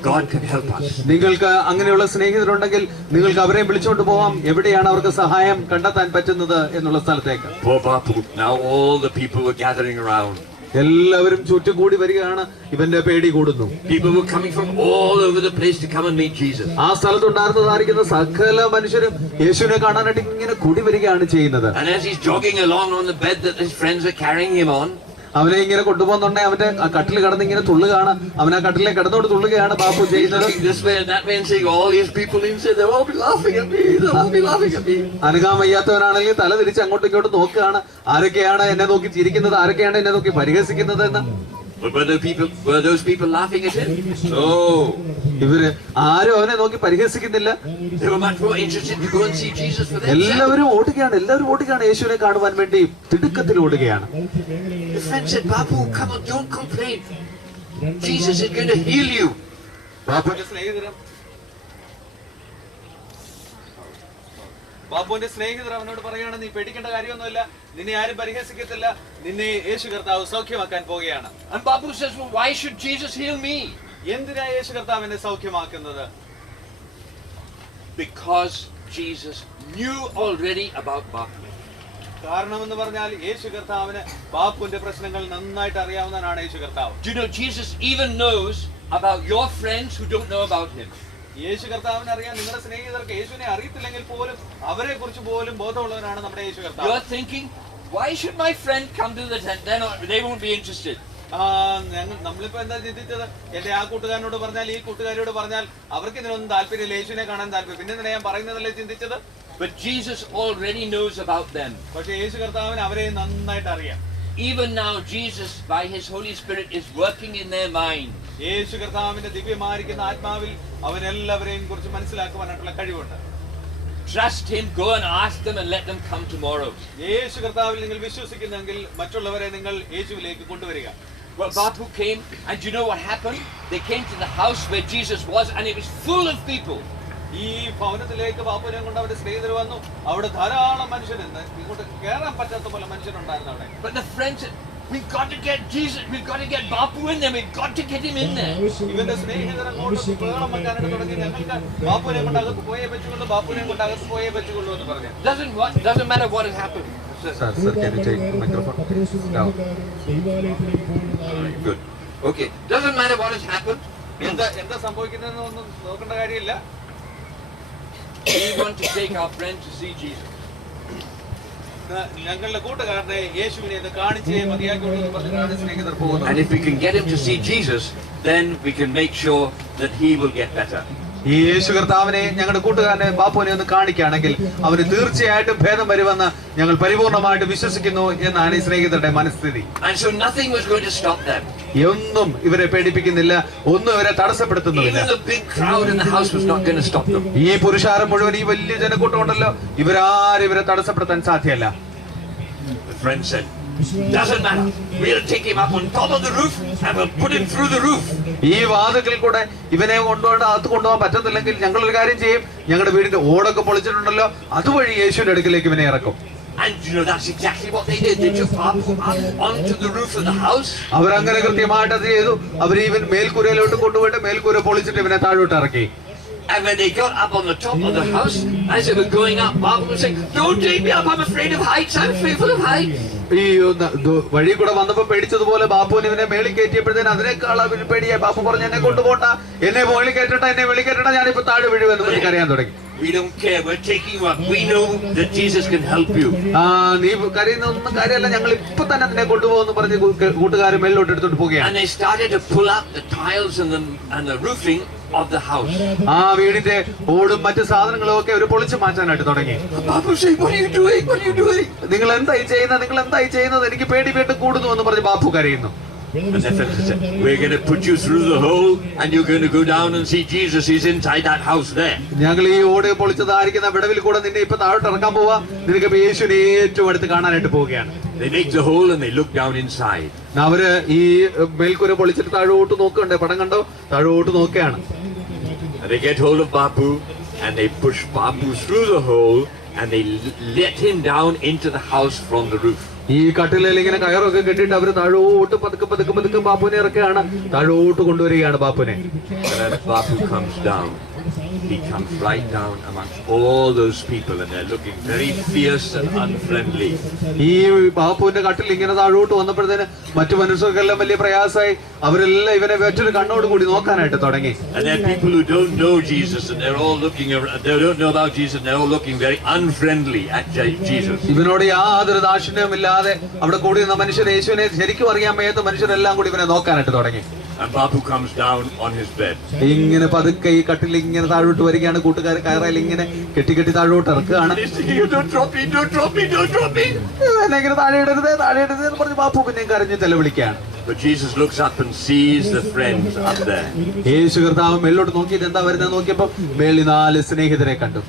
God can help us. നിങ്ങൾക്ക് അങ്ങനെയുള്ള സ്നേഹിതരുണ്ടെങ്കിൽ നിങ്ങൾക്ക് അവരെ വിളിച്ചുകൊണ്ട് പോവാം. എവിടെയാണ് അവർക്ക് സഹായം കണ്ടെത്താൻ പറ്റുന്നത് എന്നുള്ള സ്ഥലത്തേക്ക്. Poor Bapu. Now all the people were gathering around. എല്ലാവരും ചുറ്റും കൂടി വരികയാണ്. ഇവന്റെ പേടി കൂടുന്നു. People were coming from all over the place to come and meet Jesus. ആ സ്ഥലത്തുണ്ടായിരുന്നതായിരിക്കുന്ന സകല മനുഷ്യരും യേശുവിനെ കാണാനായിട്ട് ഇങ്ങനെ കൂടി വരികയാണ് ചെയ്യുന്നത്. And as he's jogging along on the bed that his friends are carrying him on, അവനെ ഇങ്ങനെ കൊണ്ടുപോകുന്നുണ്ടെ അവന്റെ കട്ടിൽ കിടന്ന് ഇങ്ങനെ തുള്ളുകയാണ്. അവൻ ആ കട്ടിലെ കിടന്നോട് തുള്ളുകയാണ് ബാപ്പു he's ചെയ്യുന്നത്. looking this way and that way and saying, all these people inside, they'll all be laughing at me. They'll all be laughing at me. അനങ്ങാൻ വയ്യാത്തവനാണെങ്കിൽ തല തിരിച്ച് അങ്ങോട്ടും ഇങ്ങോട്ടും നോക്കുകയാണ്. ആരൊക്കെയാണ് എന്നെ നോക്കി ചിരിക്കുന്നത്, ആരൊക്കെയാണ് എന്നെ നോക്കി പരിഹസിക്കുന്നത് എന്ന്. But were those people laughing at him? No. ഇവര് ആരും അവനെ നോക്കി പരിഹസിക്കുന്നില്ല. They were much more interested to go and see Jesus for themselves. എല്ലാവരും ഓടുകയാണ് യേശുവിനെ കാണുവാൻ വേണ്ടി തിടുക്കത്തിൽ ഓടുകയാണ്. The friend said, Bapu, come on, don't complain. Jesus is going to heal you. ബാബുവിന്റെ സ്നേഹിതർ അവനോട് പറയുകയാണ്, നീ പേടിക്കേണ്ട കാര്യമൊന്നുമില്ല, നിന്നെ ആരും പരിഹസിക്കത്തില്ല, നിന്നെ യേശു കർത്താവ് സൗഖ്യമാക്കാൻ പോവുകയാണ്. And Bapu says, well, why should Jesus heal me? എന്തിനാ യേശു കർത്താവ് എന്നെ സൗഖ്യമാക്കുന്നത്? Because Jesus knew already about Bapu. കാരണം എന്ന് പറഞ്ഞാൽ യേശു കർത്താവിന് ബാപ്പുവിന്റെ പ്രശ്നങ്ങൾ നന്നായിട്ട് അറിയാവുന്നതാണ് യേശു കർത്താവ്. Do you know Jesus even knows about your friends who don't know about him? യേശു കർത്താവിനെ അറിയാൻ നിങ്ങളുടെ സ്നേഹിതർക്ക് യേശുവിനെ അറിയത്തില്ലെങ്കിൽ പോലും അവരെ കുറിച്ച് പോലും ബോധമുള്ളവരാണ് നമ്മുടെ യേശു കർത്താവ്. You're thinking, why should my friend come to the tent? They won't be interested. നമ്മളിപ്പോ എന്താ ചിന്തിച്ചത്? എന്റെ ആ കൂട്ടുകാരനോട് പറഞ്ഞാൽ, ഈ കൂട്ടുകാരിയോട് പറഞ്ഞാൽ അവർക്ക് ഇതിനൊന്നും താല്പര്യമില്ല, യേശുവിനെ കാണാൻ താല്പര്യം. പിന്നെ ഞാൻ പറയുന്നതല്ലേ ചിന്തിച്ചത്? But Jesus already knows about them. പക്ഷെ യേശു കർത്താവിന് അവരെ നന്നായിട്ട് അറിയാം. Even now, Jesus, by His Holy Spirit, is working in their mind. യേശു കർത്താവിന്റെ ദിവ്യമായിരിക്കുന്ന ആത്മാവിൽ അവരെല്ലാവരെയും കുറിച്ച് മനസ്സിലാക്കുവാനായിട്ടുള്ള കഴിവുണ്ട്. Trust Him, go and ask them and let them come tomorrow. യേശു കർത്താവിൽ നിങ്ങൾ വിശ്വസിക്കുന്നെങ്കിൽ മറ്റുള്ളവരെ നിങ്ങൾ യേശുവിലേക്ക് കൊണ്ടുവരിക. Well, Bapu came, and you know what happened? They came to the house where Jesus was, and it was full of people. ഈ ഭവനത്തിലേക്ക് ബാപ്പുവിനെ കൊണ്ട് അവരുടെ സ്നേഹിതർ വന്നു. അവിടെ ധാരാളം മനുഷ്യരുണ്ട്. ഇങ്ങോട്ട് കയറാൻ പറ്റാത്ത പോലെ മനുഷ്യരുണ്ടായിരുന്നു അവിടെ. But the friend said, we've got to get Jesus, we've got to get Bapu in there, we've got to get him in there. ഇവന്റെ സ്നേഹിതർ അങ്ങോട്ട് ബഹളം വെക്കാനായിട്ട് തുടങ്ങി. ഞങ്ങൾക്ക് ബാപ്പുവിനെ കൊണ്ട് അകത്ത് പോയേ പറ്റുള്ളൂ, ബാപ്പുവിനെ കൊണ്ട് അകത്ത് പോയേ പറ്റുള്ളൂ എന്ന് പറഞ്ഞു. Doesn't matter what has happened. Good. Okay. Doesn't matter what has happened. എന്താ സംഭവിക്കുന്നതെന്ന് ഒന്നും നോക്കേണ്ട കാര്യമില്ല. We want to take our friend to see Jesus. ഞങ്ങളുടെ കൂട്ടുകാരനെ യേശുവിനെ കാണിച്ചേ മതിയാക്കുള്ളൂ എന്ന് പറഞ്ഞിട്ടാണ് സ്നേഹിതർ പോകുന്നത്. And if we can get him to see Jesus, then we can make sure that he will get better. ഈ യേശു കർത്താവിനെ ഞങ്ങളുടെ കൂട്ടുകാരനെ ബാപ്പുവിനെ ഒന്ന് കാണിക്കുകയാണെങ്കിൽ അവന് തീർച്ചയായിട്ടും ഭേദം വരുമെന്ന് ഞങ്ങൾ പരിപൂർണമായിട്ട് വിശ്വസിക്കുന്നു എന്നാണ് ഈ സ്നേഹിതരുടെ മനസ്ഥിതി. And so nothing was going to stop them. ഒന്നും ഇവരെ പേടിപ്പിക്കുന്നില്ല, ഒന്നും ഇവരെ തടസ്സപ്പെടുത്തുന്നില്ല. Even the big crowd in the house was not going to stop them. ഈ പുരുഷാരം മുഴുവൻ, ഈ വലിയ ജനക്കൂട്ടം ഉണ്ടല്ലോ, ഇവരാരും ഇവരെ തടസ്സപ്പെടുത്താൻ സാധ്യമല്ല. The friend said, doesn't matter. We'll take him up on top of the roof and we'll put him through the roof. ഈ വാതിൽക്കൽ കൂടെ ഇവനെ അകത്ത് കൊണ്ടുപോകാൻ പറ്റുന്നില്ലെങ്കിൽ ഞങ്ങളൊരു കാര്യം ചെയ്യും, ഞങ്ങളുടെ വീടിന്റെ ഓടൊക്കെ പൊളിച്ചിട്ടുണ്ടല്ലോ, അതുവഴി യേശുവിന്റെ അടുക്കിലേക്ക് ഇവനെ ഇറക്കും. And you know that's exactly what they did. They took Bapu up onto the roof of the house. അവരങ്ങനെ കൃത്യമായിട്ട് അത് ചെയ്തു. അവർ ഇവൻ മേൽക്കൂരയിലോട്ട് കൊണ്ടുപോയിട്ട് മേൽക്കൂര പൊളിച്ചിട്ട് ഇവനെ താഴോട്ട് ഇറക്കി. And when they got up on the top of the house, as they were going up, Bapu was saying, don't take me up, I'm afraid of heights, I'm fearful of heights. ഈ വഴി കൂടെ വന്നപ്പോ പേടിച്ചതുപോലെ ബാപ്പുവിന് ഇവനെ മേളിൽ കയറ്റിയപ്പോഴത്തേന് അതിനേക്കാൾ അവന് പേടിയായി. ബാപ്പു പറഞ്ഞു, എന്നെ കൊണ്ടുപോട്ട, എന്നെ മുകളിൽ കയറ്റട്ടെ, എന്നെ വെളി കയറ്റട്ടെ, ഞാനിപ്പോ താഴെ വീഴുമെന്ന് എനിക്ക് അറിയാൻ തുടങ്ങി. We don't care, we're taking you up. We know that Jesus can help you. നീ കരയുന്ന ഒന്നും കാര്യമല്ല, ഞങ്ങൾ ഇപ്പൊ തന്നെ നിന്നെ കൊണ്ടുപോകുന്നു പറഞ്ഞ് കൂട്ടുകാർ മേളിലോട്ട് എടുത്തോട്ട് പോവുകയാണ്. And they started to pull up the tiles and the roofing of the house. ആ വീടിന്റെ ഓടും മറ്റു സാധനങ്ങളും ഒക്കെ അവർ പൊളിച്ചു മാറ്റാനായിട്ട് തുടങ്ങി. Bapu said, what are you doing? What are you doing? നിങ്ങൾ എന്തായി ചെയ്യുന്നത്, നിങ്ങൾ എന്തായി ചെയ്യുന്നത്, എനിക്ക് പേടി വീണ്ടും കൂടുന്നു എന്ന് പറഞ്ഞ് ബാപ്പു കരയുന്നു. And their friends said, we're going to put you through the hole and you're going to go down and see Jesus. He's inside that house there. ഞങ്ങൾ ഈ ഓട് പൊളിച്ചതായിരിക്കുന്ന വിടവിൽ കൂടെ നിന്നെ ഇപ്പൊ താഴോട്ട് ഇറക്കാൻ പോവാ, നിനക്ക് യേശുവിനെ ഏറ്റവും അടുത്ത് കാണാനായിട്ട് പോവുകയാണ്. They make the hole and they look down inside. അവര് ഈ മേൽക്കൂര പൊളിച്ചിട്ട് താഴോട്ട് നോക്കണ്ടേ, പടം കണ്ടോ, താഴോട്ട് നോക്കുകയാണ്. And they get hold of Bapu and they push Bapu through the hole and they let him down into the house from the roof. ഈ കട്ടിലിൽ ഇങ്ങനെ കയറൊക്കെ കെട്ടിയിട്ട് അവര് താഴോട്ട് പതുക്കെ പതുക്കെ പതുക്കെ ബാപ്പുവിനെ ഇറക്കുകയാണ്, താഴോട്ട് കൊണ്ടുവരികയാണ് ബാപ്പുവിനെ. And as Bapu comes down, he comes right down amongst all those people and they're looking very fierce and unfriendly. ഈ ബാപ്പുവിന്റെ കട്ടിൽ ഇങ്ങനെ താഴോട്ട് വന്നപ്പോഴത്തേന് മറ്റു മനുഷ്യർക്കെല്ലാം വലിയ പ്രയാസമായി. അവരെല്ലാം ഇവനെ മറ്റൊരു കണ്ണോട് കൂടി നോക്കാനായിട്ട് തുടങ്ങി. And there are people who don't know Jesus and they're all looking around, they don't know about Jesus and they're all looking very unfriendly at Jesus. ഇവനോട് യാതൊരു ദാക്ഷിണ്യവുമില്ലാതെ അവിടെ കൂടി നിന്ന മനുഷ്യർ, യേശുവിനെ ശരിക്കും അറിയാൻ വയ്യാത്ത മനുഷ്യരെല്ലാം കൂടി ഇവനെ നോക്കാനായിട്ട് തുടങ്ങി. And Bapu comes down on his bed. ഇങ്ങനെ പതുക്കെ ഈ കട്ടിൽ ഇങ്ങനെ താഴോട്ട് വരികയാണ്. കൂട്ടുകാർ കയറയിൽ ഇങ്ങനെ കെട്ടി കെട്ടി താഴോട്ട് ഇറക്കുകയാണ്. And he's thinking, don't drop me, don't drop me, don't drop me. എന്നെ ഇങ്ങനെ താഴെ ഇടരുത്, താഴെ ഇടരുത് എന്ന് പറഞ്ഞ് ബാപ്പു പിന്നെയും കരഞ്ഞ് തെലവിളിക്കുകയാണ്. But Jesus looks up and sees the friends up there. യേശു കർത്താവ് മേലോട്ട് നോക്കിയിട്ട് എന്താ വരുന്നത് നോക്കിയപ്പോ മേളിൽ 4 സ്നേഹിതരെ കണ്ടു.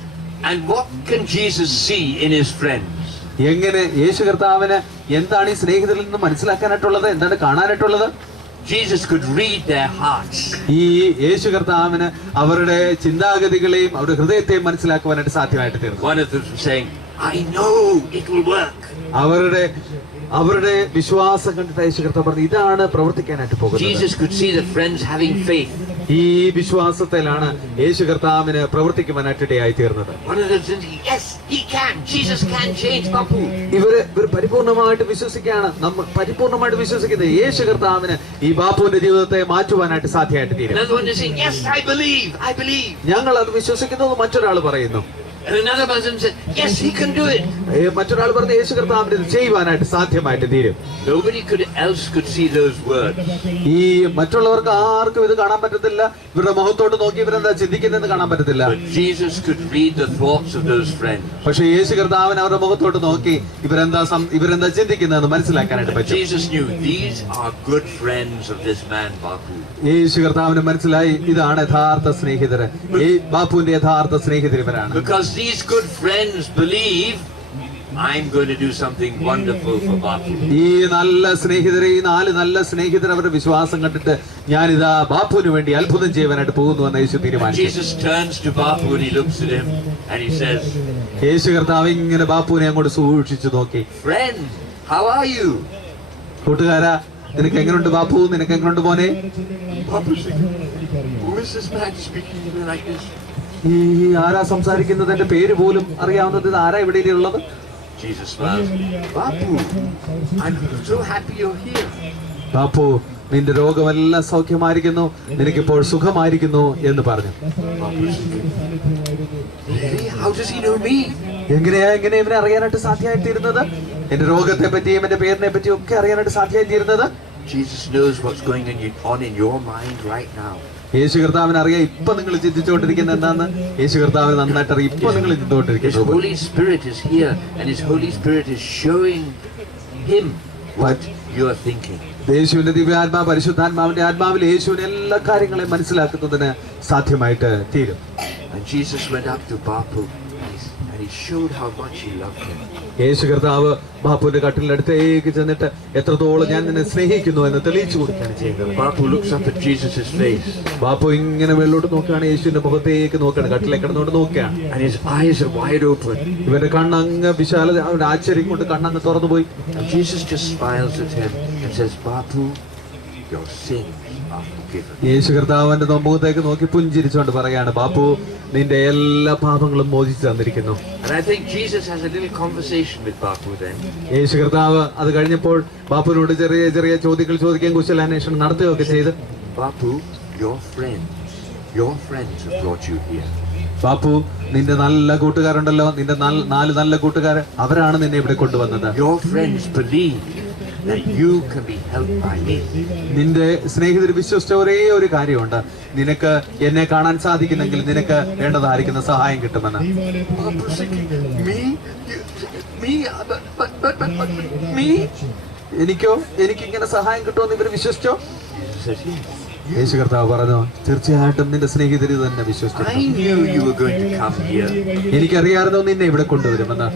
And what can Jesus see in his friends? എങ്ങനെ യേശു കർത്താവിന് എന്താണ് ഈ സ്നേഹിതരിൽ നിന്ന് മനസ്സിലാക്കാനായിട്ടുള്ളത്, എന്താണ് കാണാനായിട്ടുള്ളത്? Jesus could read their hearts. ഈ യേശു കർത്താവിന് അവരുടെ ചിന്താഗതികളെയും അവരുടെ ഹൃദയത്തെയും മനസ്സിലാക്കുവാനായിട്ട് സാധ്യമായിട്ട് തീർന്നു. One of them was saying, I know it will work. അവരുടെ വിശ്വാസം കണ്ടിട്ട് യേശു കർത്താവ് പറഞ്ഞു, ഇതാണ് പ്രവർത്തിക്കാനായിട്ട് പോകുന്നത്. Jesus could see the friends having faith. ഈ വിശ്വാസത്തിലാണ് യേശു കർത്താവിന് പ്രവർത്തിക്കുവാനായിട്ട് ഇടയായി തീർന്നത്. One of them said, yes, he can. Jesus can change Bapu. ഇവർ പരിപൂർണമായിട്ട് വിശ്വസിക്കുകയാണ്. നമ്മൾ പരിപൂർണമായിട്ട് വിശ്വസിക്കുന്നത് യേശു കർത്താവിന് ഈ ബാപ്പുവിന്റെ ജീവിതത്തെ മാറ്റുവാനായിട്ട് സാധ്യമായിട്ട് തീരും. Another one is saying, yes, I believe. ഞങ്ങൾ അത് വിശ്വസിക്കുന്നത് മറ്റൊരാൾ പറയുന്നു. And another person said, yes, he can do it. മറ്റൊരാൾ പറഞ്ഞു യേശു കർത്താവിന് ഇത് ചെയ്യുവാനായിട്ട് സാധ്യമായിട്ട് തീരും. Nobody else could see those words. ഈ മറ്റുള്ളവർക്ക് ആർക്കും ഇത് കാണാൻ പറ്റത്തില്ല. ഇവരുടെ മുഖത്തോട്ട് നോക്കി ഇവരെന്താ ചിന്തിക്കുന്നതെന്ന് കാണാൻ പറ്റത്തില്ല. But Jesus could read the thoughts of those friends. പക്ഷെ യേശു കർത്താവിന് അവരുടെ മുഖത്തോട്ട് നോക്കി ഇവരെന്താ ചിന്തിക്കുന്നതെന്ന് മനസ്സിലാക്കാനായിട്ട് പറ്റും. Jesus knew these are good friends of this man Bapu. യേശു കർത്താവിന് മനസ്സിലായി ഇതാണ് യഥാർത്ഥ സ്നേഹിതര്, ഈ ബാപ്പുവിന്റെ യഥാർത്ഥ സ്നേഹിതർ ഇവരാണ്. Because these good friends believe, I'm going to do something wonderful for Bapu. ഈ നല്ല സ്നേഹിതരെ, ഈ 4 നല്ല സ്നേഹിതർ അവരുടെ വിശ്വാസം കണ്ടിട്ട് ഞാനിതാ ബാപ്പുവിന് വേണ്ടി അത്ഭുതം ചെയ്യുവാനായിട്ട് പോകുന്നു എന്ന് യേശു തീരുമാനിച്ചു. Jesus turns to Bapu and he looks at him and he says, യേശു കർത്താവ് ഇങ്ങനെ ബാപ്പുവിനെ അങ്ങോട്ട് സൂക്ഷിച്ചു നോക്കി. friend, how are you? കൂട്ടുകാരാ, നിനക്ക് എങ്ങനെയുണ്ട് ബാപ്പു, നിനക്ക് എങ്ങനെയുണ്ട് മോനെ? Bapu said, who is this man speaking to me like this? ഈ ആരാ സംസാരിക്കുന്നത്, എന്റെ പേര് പോലും അറിയാവുന്നത്, ഇത് ആരാ ഇവിടെ ഉള്ളത്? Jesus smiles, Bapu, I'm so happy you're here. Bapu, നിന്റെ രോഗമെല്ലാം സൗഖ്യമായിരിക്കുന്നു, നിനക്കിപ്പോൾ സുഖമായിരിക്കുന്നു എന്ന് പറഞ്ഞു. Really? How does he know me? എങ്ങനെ ഇവനെ അറിയാനായിട്ട് സാധ്യമായിത്തീരുന്നത്? എന്റെ രോഗത്തെ പറ്റിയും എന്റെ പേരിനെ പറ്റിയും ഒക്കെ അറിയാനായിട്ട് സാധ്യമായിത്തീരുന്നത്? Jesus knows what's going on in your mind right now. യേശു കർത്താവിന് അറിയാം ഇപ്പൊ നിങ്ങൾ ചിന്തിച്ചുകൊണ്ടിരിക്കുന്നത് എന്താന്ന്. യേശു കർത്താവിന് നന്നായിട്ട് അറിയാം ഇപ്പൊ നിങ്ങൾ His ചിന്തിച്ചുകൊണ്ടിരിക്കുന്നത്. Holy Spirit is here and His Holy Spirit is showing him what you are thinking. യേശുവിന്റെ ദിവ്യാത്മാ പരിശുദ്ധാത്മാവിന്റെ ആത്മാവിൽ യേശുവിന് എല്ലാ കാര്യങ്ങളെയും മനസ്സിലാക്കുന്നതിന് സാധ്യമായിട്ട് തീരും. And Jesus went up to Bapu and he showed how much he loved him. യേശു കർത്താവ് ബാപ്പുവിന്റെ കട്ടിലിന്റെ അടുത്തേക്ക് ചെന്നിട്ട് എത്രത്തോളം ഞാൻ നിന്നെ സ്നേഹിക്കുന്നു എന്ന് തെളിയിച്ചു കൊടുക്കുകയാണ് ചെയ്യുന്നത്. Bapu looks up at Jesus' face Bapu ഇങ്ങനെ വെള്ളോട്ട് നോക്കുകയാണ്, യേശുവിന്റെ മുഖത്തേക്ക് നോക്കുകയാണ്, കട്ടിലേക്ക് കിടന്നുകൊണ്ട് നോക്കുകയാണ്. and his eyes are wide open. ഇവന്റെ കണ്ണങ്ങ് വിശാലത, അവന്റെ ആശ്ചര്യം കൊണ്ട് കണ്ണങ്ങ് തുറന്നുപോയി. And Jesus just smiles at him and says, Bapu, your sins are forgiven. യേശു കർത്താവിന്റെ മുഖത്തേക്ക് നോക്കി പുഞ്ചിരിച്ചുകൊണ്ട് പറയാണ്, ബാപ്പു, നിന്റെ എല്ലാ പാപങ്ങളും മോചിച്ചു തന്നിരിക്കുന്നു. And I think Jesus has a little conversation with Bapu then. യേശു കർത്താവ് അത് കഴിഞ്ഞപ്പോൾ ബാപ്പുവിനോട് ചെറിയ ചെറിയ ചോദ്യങ്ങൾ ചോദിക്കുകയും കുശലാന്വേഷണം നടത്തുകയൊക്കെ ചെയ്ത്, Bapu, your friends have brought you here. Bapu, നിന്റെ നല്ല കൂട്ടുകാരുണ്ടല്ലോ, നിന്റെ 4 നല്ല കൂട്ടുകാർ, അവരാണ് നിന്നെ ഇവിടെ കൊണ്ടുവന്നത്. Your friends believe that you can be helped by me. നിന്റെ സ്നേഹിതർ വിശ്വസിച്ച ഒരേ ഒരു കാര്യമുണ്ട്, നിനക്ക് എന്നെ കാണാൻ സാധിക്കുന്നെങ്കിൽ നിനക്ക് വേണ്ടതായിരിക്കുന്ന സഹായം കിട്ടുമെന്ന്. Me? Me? But me? എനിക്കിങ്ങനെ സഹായം കിട്ടുമെന്ന് ഇവർ വിശ്വസിച്ചോ? Jesus said, yes. യേശു കർത്താവ് പറഞ്ഞു, തീർച്ചയായിട്ടും നിന്റെ സ്നേഹിതര് തന്നെ I വിശ്വസിച്ചു. knew you were going to come here. എനിക്കറിയാമായിരുന്നു നിന്നെ ഇവിടെ കൊണ്ടുവരുമെന്ന്.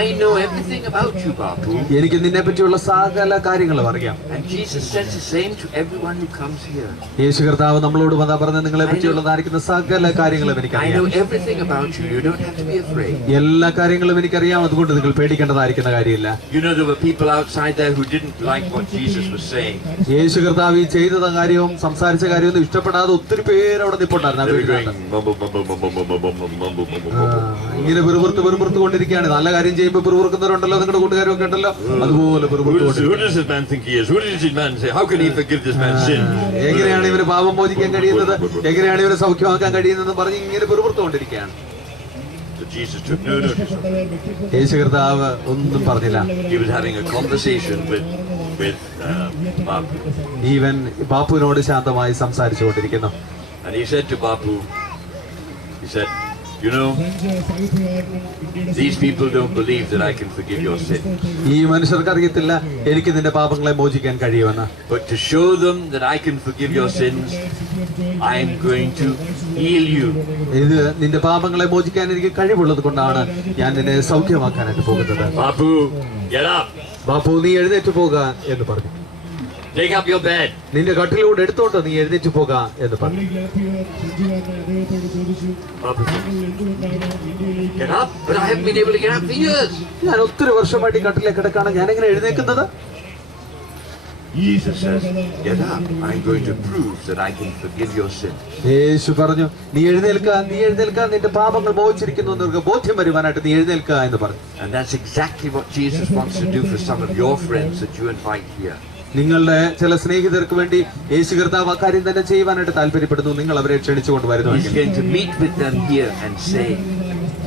I know everything about you, Bapu. എനിക്ക് നിന്നെ പറ്റിയുള്ള സകല കാര്യങ്ങളും അറിയാം. And Jesus says the same to everyone who comes here. യേശു കർത്താവ് നമ്മളോട് വന്നാ പറഞ്ഞ നിങ്ങളെ പറ്റിയുള്ളതായിരിക്കുന്ന സകല കാര്യങ്ങളും I എനിക്കറിയാം. know everything about you. You don't have to be afraid. എല്ലാ കാര്യങ്ങളും എനിക്കറിയാം. അതുകൊണ്ട് നിങ്ങൾ പേടിക്കേണ്ടതായിരിക്കുന്ന കാര്യമില്ല. You know, there were people outside there who didn't like what Jesus was saying. യേശു കർത്താവ് ഈ ചെയ്ത കാര്യവും സംസാരിച്ച കാര്യമൊന്നും ഇഷ്ടപ്പെടാതെ ഒത്തിരി പേര് അവിടെ നിൽപ്പുണ്ടായിരുന്നു. They were going, mumble, mumble, mumble, mumble, mumble, mumble, mumble, mumble. ഇങ്ങനെ വെറുപുറത്ത് കൊണ്ടിരിക്കുകയാണ്. നല്ല കാര്യം ചെയ്യുമ്പോൾ വെറുപുറക്കുന്നവരുണ്ടല്ലോ, നിങ്ങളുടെ കൂട്ടുകാരൊക്കെ ഉണ്ടല്ലോ, അതുപോലെ Who does this man think he is? Who does this man say? How can he forgive this man's sin? എങ്ങനെയാണ് ഇവര് പാപം മോചിക്കാൻ കഴിയുന്നത്, എങ്ങനെയാണ് ഇവരെ സൗഖ്യമാക്കാൻ കഴിയുന്നത് പറഞ്ഞ് ഇങ്ങനെ വെറുപുറത്തുകൊണ്ടിരിക്കുകയാണ്. So Jesus took no notice of it. യേശു കർത്താവ് ഒന്നും പറഞ്ഞില്ല. He was having a conversation with Bapu. Even ബാപ്പുവിനോട് ശാന്തമായി സംസാരിച്ചു കൊണ്ടിരിക്കുന്നു. And he said to Bapu, he said, you know, these people don't believe that I can forgive your sin. ഈ മനുഷ്യർക്ക് അറിയത്തില്ല എനിക്ക് നിന്റെ പാപങ്ങളെ മോചിക്കാൻ കഴിയുമെന്ന്. But to show them that I can forgive your sins, I am going to heal you. ഇത് നിന്റെ പാപങ്ങളെ മോചിക്കാൻ എനിക്ക് കഴിവുള്ളത് കൊണ്ടാണ് ഞാൻ നിന്നെ സൗഖ്യമാക്കാനായിട്ട് പോകുന്നത്. Bapu, get up. ബാപ്പു, നീ എഴുന്നേറ്റ് പോക എന്ന് പറഞ്ഞു. Take up your bed. നിന്റെ കട്ടിലൂടെ എടുത്തോട്ട് നീ എഴുന്നേറ്റ് പോക എന്ന് പറഞ്ഞു. Bapu said, get up, but I haven't been able to get up for years. ഞാൻ ഒത്തിരി വർഷമായിട്ട് ഈ കട്ടിലെ കിടക്കാണ്, ഞാൻ എങ്ങനെ എഴുന്നേക്കുന്നത്? Jesus says, get up. I'm going to prove that I can forgive your sin. യേശു പറഞ്ഞു, നീ എഴുന്നേൽക്ക, നിന്റെ പാപങ്ങൾ മോചിച്ചിരിക്കുന്നു എന്നവർക്ക് ബോധ്യം വരുവാനായിട്ട് നീ എഴുന്നേൽക്ക എന്ന് പറഞ്ഞു. And that's exactly what Jesus wants to do for some of your friends that you invite here. നിങ്ങളുടെ ചില സ്നേഹിതർക്ക് വേണ്ടി യേശു കർത്താവ് അക്കാര്യം തന്നെ ചെയ്യുവാനായിട്ട് താല്പര്യപ്പെടുന്നു. നിങ്ങൾ അവരെ ക്ഷണിച്ചുകൊണ്ട് വരുന്നു. He's going to meet with them here and say,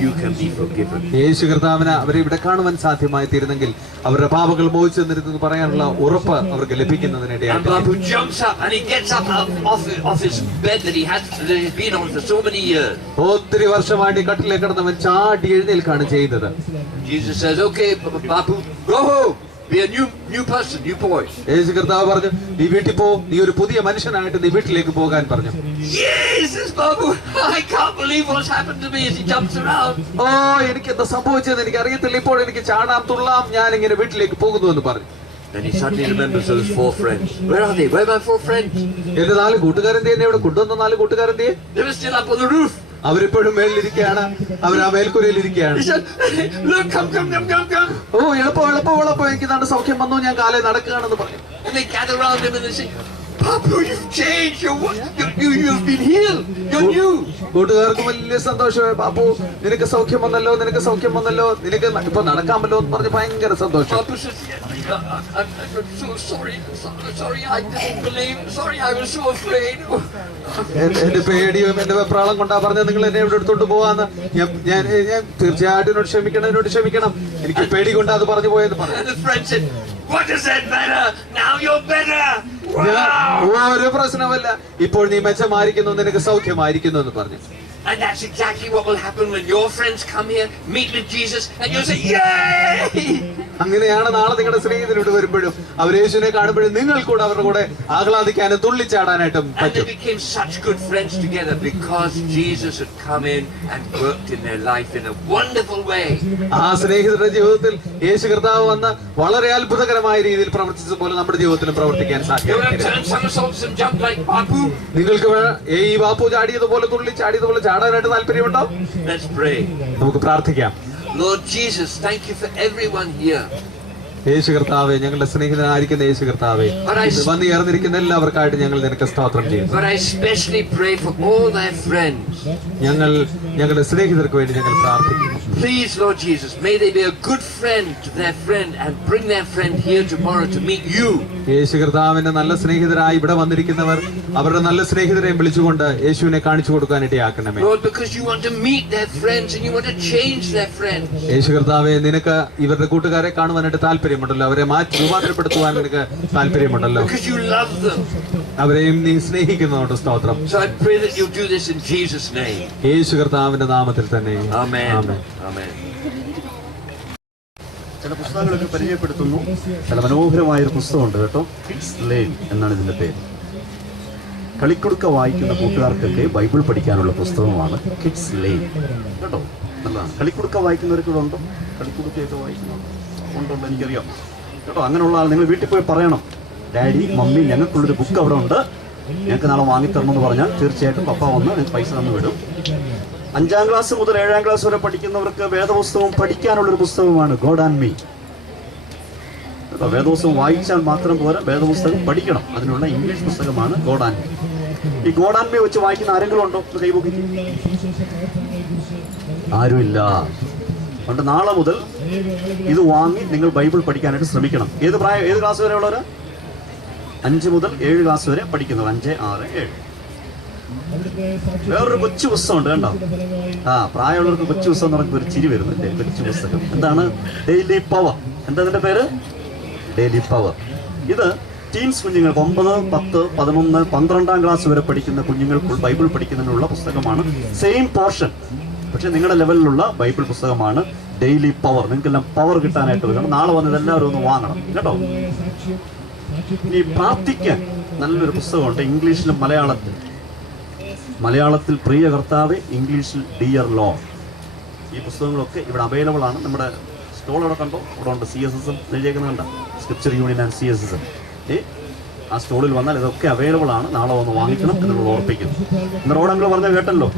you can be forgiven. യേശു കർത്താവിന് അവരെ ഇവിടെ കാണുവാൻ സാധ്യമായി തീരുന്നെങ്കിൽ അവരുടെ പാപങ്ങൾ മോചിച്ചു തന്നിരുന്നു പറയാനുള്ള ഉറപ്പ് അവർക്ക് And ലഭിക്കുന്നതിനിടയായിട്ട് Bapu jumps up and he gets up off his bed that he's been on for so many years. ഒത്തിരി വർഷമായിട്ട് ഈ കട്ടിലേക്ക് കിടന്നവൻ ചാടി എഴുന്നേൽക്കാണ് ചെയ്യുന്നത്. Jesus says, okay, Bapu, go home. Be a new person, new boy. യേശു കർത്താവ് പറഞ്ഞു, നീ വീട്ടിൽ പോ, നീ ഒരു പുതിയ മനുഷ്യനായിട്ട് നീ വീട്ടിലേക്ക് പോകാൻ പറഞ്ഞു. Jesus, Bapu, I can't believe what's happened to me as he jumps around. ഓ, എനിക്ക് എന്താ സംഭവിച്ചത് എനിക്ക് അറിയത്തില്ല, ഇപ്പോൾ എനിക്ക് ചാടാം തുള്ളാം, ഞാൻ ഇങ്ങനെ വീട്ടിലേക്ക് പോകുന്നു എന്ന് പറഞ്ഞു. Then he suddenly remembers those 4 friends. Where are they? Where are my 4 friends? എന്റെ 4 കൂട്ടുകാരന്റെ എന്നെ ഇവിടെ കൊണ്ടുവന്ന 4 കൂട്ടുകാരന്റെ They were still up on the roof. അവരിപ്പോഴും മേളിലിരിക്കുകയാണ്, അവർ ആ മേൽക്കുരയിലിരിക്കുകയാണ്. He said, look, come. ഓ, എളുപ്പം എനിക്ക് നല്ല സൗഖ്യം വന്നു, ഞാൻ കാലേ നടക്കുകയാണെന്ന് പറഞ്ഞു. And they gather around him and they say, Bapu, you've changed. You've been healed. You're new. കൂട്ടുകാർക്ക് വലിയ സന്തോഷമായി. ബാപ്പു, നിനക്ക് സൗഖ്യം വന്നല്ലോ, നിനക്ക് ഇപ്പൊ നടക്കാമല്ലോ എന്ന് പറഞ്ഞ് ഭയങ്കര സന്തോഷം. Bapu says, I'm so sorry. I didn't believe. Sorry, I was so afraid. എന്റെ പേടിയും എന്റെ വെപ്രാളം കൊണ്ടാ പറഞ്ഞത് നിങ്ങൾ എന്നെ ഇവിടെ എടുത്തോണ്ട് പോവാന്ന്. ഞാൻ തീർച്ചയായിട്ടും എന്നോട് ക്ഷമിക്കണം, എനിക്ക് പേടി കൊണ്ടാ അത് പറഞ്ഞു പോയെന്ന് പറഞ്ഞു. And the friend said, what does that matter? Now you're better. ഒരു പ്രശ്നമല്ല, ഇപ്പോൾ നീ മെച്ചമായിരിക്കുന്നു, നിനക്ക് സൗഖ്യമായിരിക്കുന്നു എന്ന് പറഞ്ഞു. And that's exactly what will happen when your friends come here, meet with Jesus, and you'll say, yay! അങ്ങനെയാണ് നാളെ നിങ്ങളുടെ സ്നേഹിതരോട് വരുമ്പോഴും അവർ യേശുവിനെ കാണുമ്പോഴും നിങ്ങൾ കൂടെ അവരുടെ കൂടെ ആഹ്ലാദിക്കാനും തുള്ളിച്ചാടാനായിട്ടും And they പറ്റും. became such good friends together because Jesus had come in and worked in their life in a wonderful way. ആ സ്നേഹിതരുടെ ജീവിതത്തിൽ യേശു കർത്താവ് വന്ന് വളരെ അത്ഭുതകരമായ രീതിയിൽ പ്രവർത്തിച്ചതുപോലെ നമ്മുടെ ജീവിതത്തിലും പ്രവർത്തിക്കാൻ You want to സാധിക്കും. turn somersaults and jump like Bapu? നിങ്ങൾക്ക് ഈ ബാപ്പു ചാടിയതുപോലെ തുള്ളിച്ചാടിയതുപോലെ ചാടാനായിട്ട് താല്പര്യമുണ്ടോ? Let's pray. നമുക്ക് പ്രാർത്ഥിക്കാം. Lord Jesus, thank you for everyone here. യേശു കർത്താവേ, ഞങ്ങളുടെ സ്നേഹിതനായിരിക്കുന്ന യേശു കർത്താവേ, വന്ന് ചേർന്നിരിക്കുന്ന എല്ലാവർക്കായിട്ട് ഞങ്ങൾ നിനക്ക് സ്തോത്രം ചെയ്യുന്നു. But I especially pray for all their friends. ഞങ്ങളുടെ സ്നേഹിതർക്ക് വേണ്ടി ഞങ്ങൾ പ്രാർത്ഥിക്കുന്നു. Please, Lord Jesus, may they be a good friend to their friend and bring their friend here tomorrow to meet you. യേശു കർത്താവിന്റെ നല്ല സ്നേഹിതരായി ഇവിടെ വന്നിരിക്കുന്നവർ അവരുടെ നല്ല സ്നേഹിതരെയും വിളിച്ചുകൊണ്ട് യേശുവിനെ കാണിച്ചു കൊടുക്കാൻ ഇടയാക്കണമേ. Lord, because you want to meet their friends and you want to change their friends. യേശു കർത്താവെ, നിനക്ക് ഇവരുടെ കൂട്ടുകാരെ കാണുവാനായിട്ട് താല്പര്യമുണ്ടല്ലോ, അവരെ മാറ്റി രൂപാന്തരപ്പെടുത്തുവാൻ നിനക്ക് താല്പര്യമുണ്ടല്ലോ, Because you love them. അവരെയും നീ സ്നേഹിക്കുന്നതുകൊണ്ട് സ്തോത്രം. So I pray that you'll do this in Jesus' name. യേശു കർത്താവിന്റെ നാമത്തിൽ തന്നെ Amen. ആമേൻ. Amen. പുസ്തകങ്ങളൊക്കെ പരിചയപ്പെടുത്തുന്നു. നല്ല മനോഹരമായൊരു പുസ്തകമുണ്ട് കേട്ടോ, കിഡ്സ് ലെയിൻ എന്നാണ് ഇതിൻ്റെ പേര്. കളിക്കുടുക്ക വായിക്കുന്ന കൂട്ടുകാർക്കൊക്കെ ബൈബിൾ പഠിക്കാനുള്ള പുസ്തകമാണ് കിഡ്സ് ലെയിൻ കേട്ടോ. നല്ലതാണ്. കളിക്കുടുക്ക വായിക്കുന്നവർക്ക് ഉണ്ടോ? കളിക്കുടുക്കയൊക്കെ വായിക്കുന്നുണ്ടോ? ഉണ്ടോ? എനിക്കറിയാം കേട്ടോ. അങ്ങനെയുള്ള ആൾ നിങ്ങൾ വീട്ടിൽ പോയി പറയണം, ഡാഡി മമ്മി ഞങ്ങൾക്കുള്ളൊരു ബുക്ക് അവിടെ ഉണ്ട്, ഞങ്ങൾക്ക് നാളെ വാങ്ങിത്തരണമെന്ന് പറഞ്ഞാൽ തീർച്ചയായിട്ടും പപ്പ വന്ന് നിങ്ങൾക്ക് പൈസ തന്നു വിടും. 5ാം ക്ലാസ് മുതൽ 7ാം ക്ലാസ് വരെ പഠിക്കുന്നവർക്ക് വേദപുസ്തകം പഠിക്കാനുള്ളൊരു പുസ്തകമാണ് ഗോഡ് ആൻഡ് മീ. വേദപുസ്തകം വായിച്ചാൽ മാത്രം പോരാ, വേദപുസ്തകം പഠിക്കണം. അതിനുള്ള ഇംഗ്ലീഷ് പുസ്തകമാണ് ഗോഡ് ആൻഡ് മീ. ഈ ഗോഡ് ആൻഡ് മീ വെച്ച് വായിക്കുന്ന ആരെങ്കിലും ഉണ്ടോ? കൈപൊക്കി. ആരുമില്ല. അതുകൊണ്ട് നാളെ മുതൽ ഇത് വാങ്ങി നിങ്ങൾ ബൈബിൾ പഠിക്കാനായിട്ട് ശ്രമിക്കണം. ഏത് ക്ലാസ് വരെ ഉള്ളവർ? 5 മുതൽ 7 ക്ലാസ് വരെ പഠിക്കുന്നവർ. 5, 6, 7. വേറൊരു കൊച്ചു പുസ്തകമുണ്ട് കണ്ടോ. പ്രായമുള്ളവർക്ക് കൊച്ചു പുസ്തകം എന്ന് പറഞ്ഞ ഒരു ചിരി വരുന്നുണ്ട്. കൊച്ചു പുസ്തകം എന്താണ്? Daily power. എന്താ ഇതിന്റെ പേര്? Daily power. ഇത് ടീൻസ് കുഞ്ഞുങ്ങൾക്ക് 9, 10, 11, 12ാം ക്ലാസ് വരെ പഠിക്കുന്ന കുഞ്ഞുങ്ങൾക്ക് ബൈബിൾ പഠിക്കുന്നതിനുള്ള പുസ്തകമാണ്. സെയിം പോർഷൻ, പക്ഷെ നിങ്ങളുടെ ലെവലിലുള്ള ബൈബിൾ പുസ്തകമാണ് ഡെയിലി പവർ. നിങ്ങൾക്കെല്ലാം പവർ കിട്ടാനായിട്ട് വരണം. നാളെ വന്നത് എല്ലാവരും ഒന്ന് വാങ്ങണം കേട്ടോ. ഇനി പ്രാർത്ഥിക്കാൻ നല്ലൊരു പുസ്തകമുണ്ട്, ഇംഗ്ലീഷിലും മലയാളത്തിൽ പ്രിയ കർത്താവേ, ഇംഗ്ലീഷിൽ ഡിയർ ലോർഡ്. ഈ പുസ്തകങ്ങളൊക്കെ ഇവിടെ അവൈലബിൾ ആണ്. നമ്മുടെ സ്റ്റോൾ അവിടെ കണ്ടോ? അവിടെ ഉണ്ട്. CSSM എഴുതിയേക്കുന്നത് കണ്ട, സ്ക്രിപ്ചർ യൂണിയൻ ആൻഡ് CSSM. ആ സ്റ്റോളിൽ വന്നാൽ ഇതൊക്കെ അവൈലബിൾ ആണ്. നാളെ വന്ന് വാങ്ങിക്കണം എന്നുള്ളത് ഓർപ്പിക്കുന്നു. നിങ്ങളോടങ്ങൾ പറഞ്ഞ കേട്ടല്ലോ,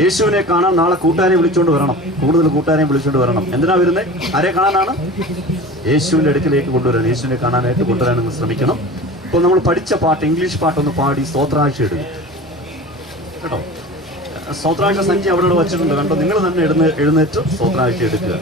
യേശുവിനെ കാണാൻ നാളെ കൂട്ടുകാരെ വിളിച്ചുകൊണ്ട് വരണം. കൂടുതൽ കൂട്ടുകാരെയും വിളിച്ചുകൊണ്ട് വരണം. എന്തിനാ വരുന്നത്? ആരെ കാണാനാണ്? യേശുവിൻ്റെ അടുക്കിലേക്ക് കൊണ്ടുവരാൻ, യേശുവിനെ കാണാനായിട്ട് കൊണ്ടുവരാനെന്ന് ശ്രമിക്കണം. ഇപ്പോൾ നമ്മൾ പഠിച്ച പാട്ട്, ഇംഗ്ലീഷ് പാട്ടൊന്ന് പാടി സ്തോത്രാഴ്ച എടുക്കും കേട്ടോ. സ്തോത്രാഴ്ച സഞ്ചി അവിടെ വച്ചിട്ടുണ്ട് കണ്ടോ. നിങ്ങൾ തന്നെ എഴുന്നേറ്റ് സ്തോത്രാഴ്ച എടുക്കുക.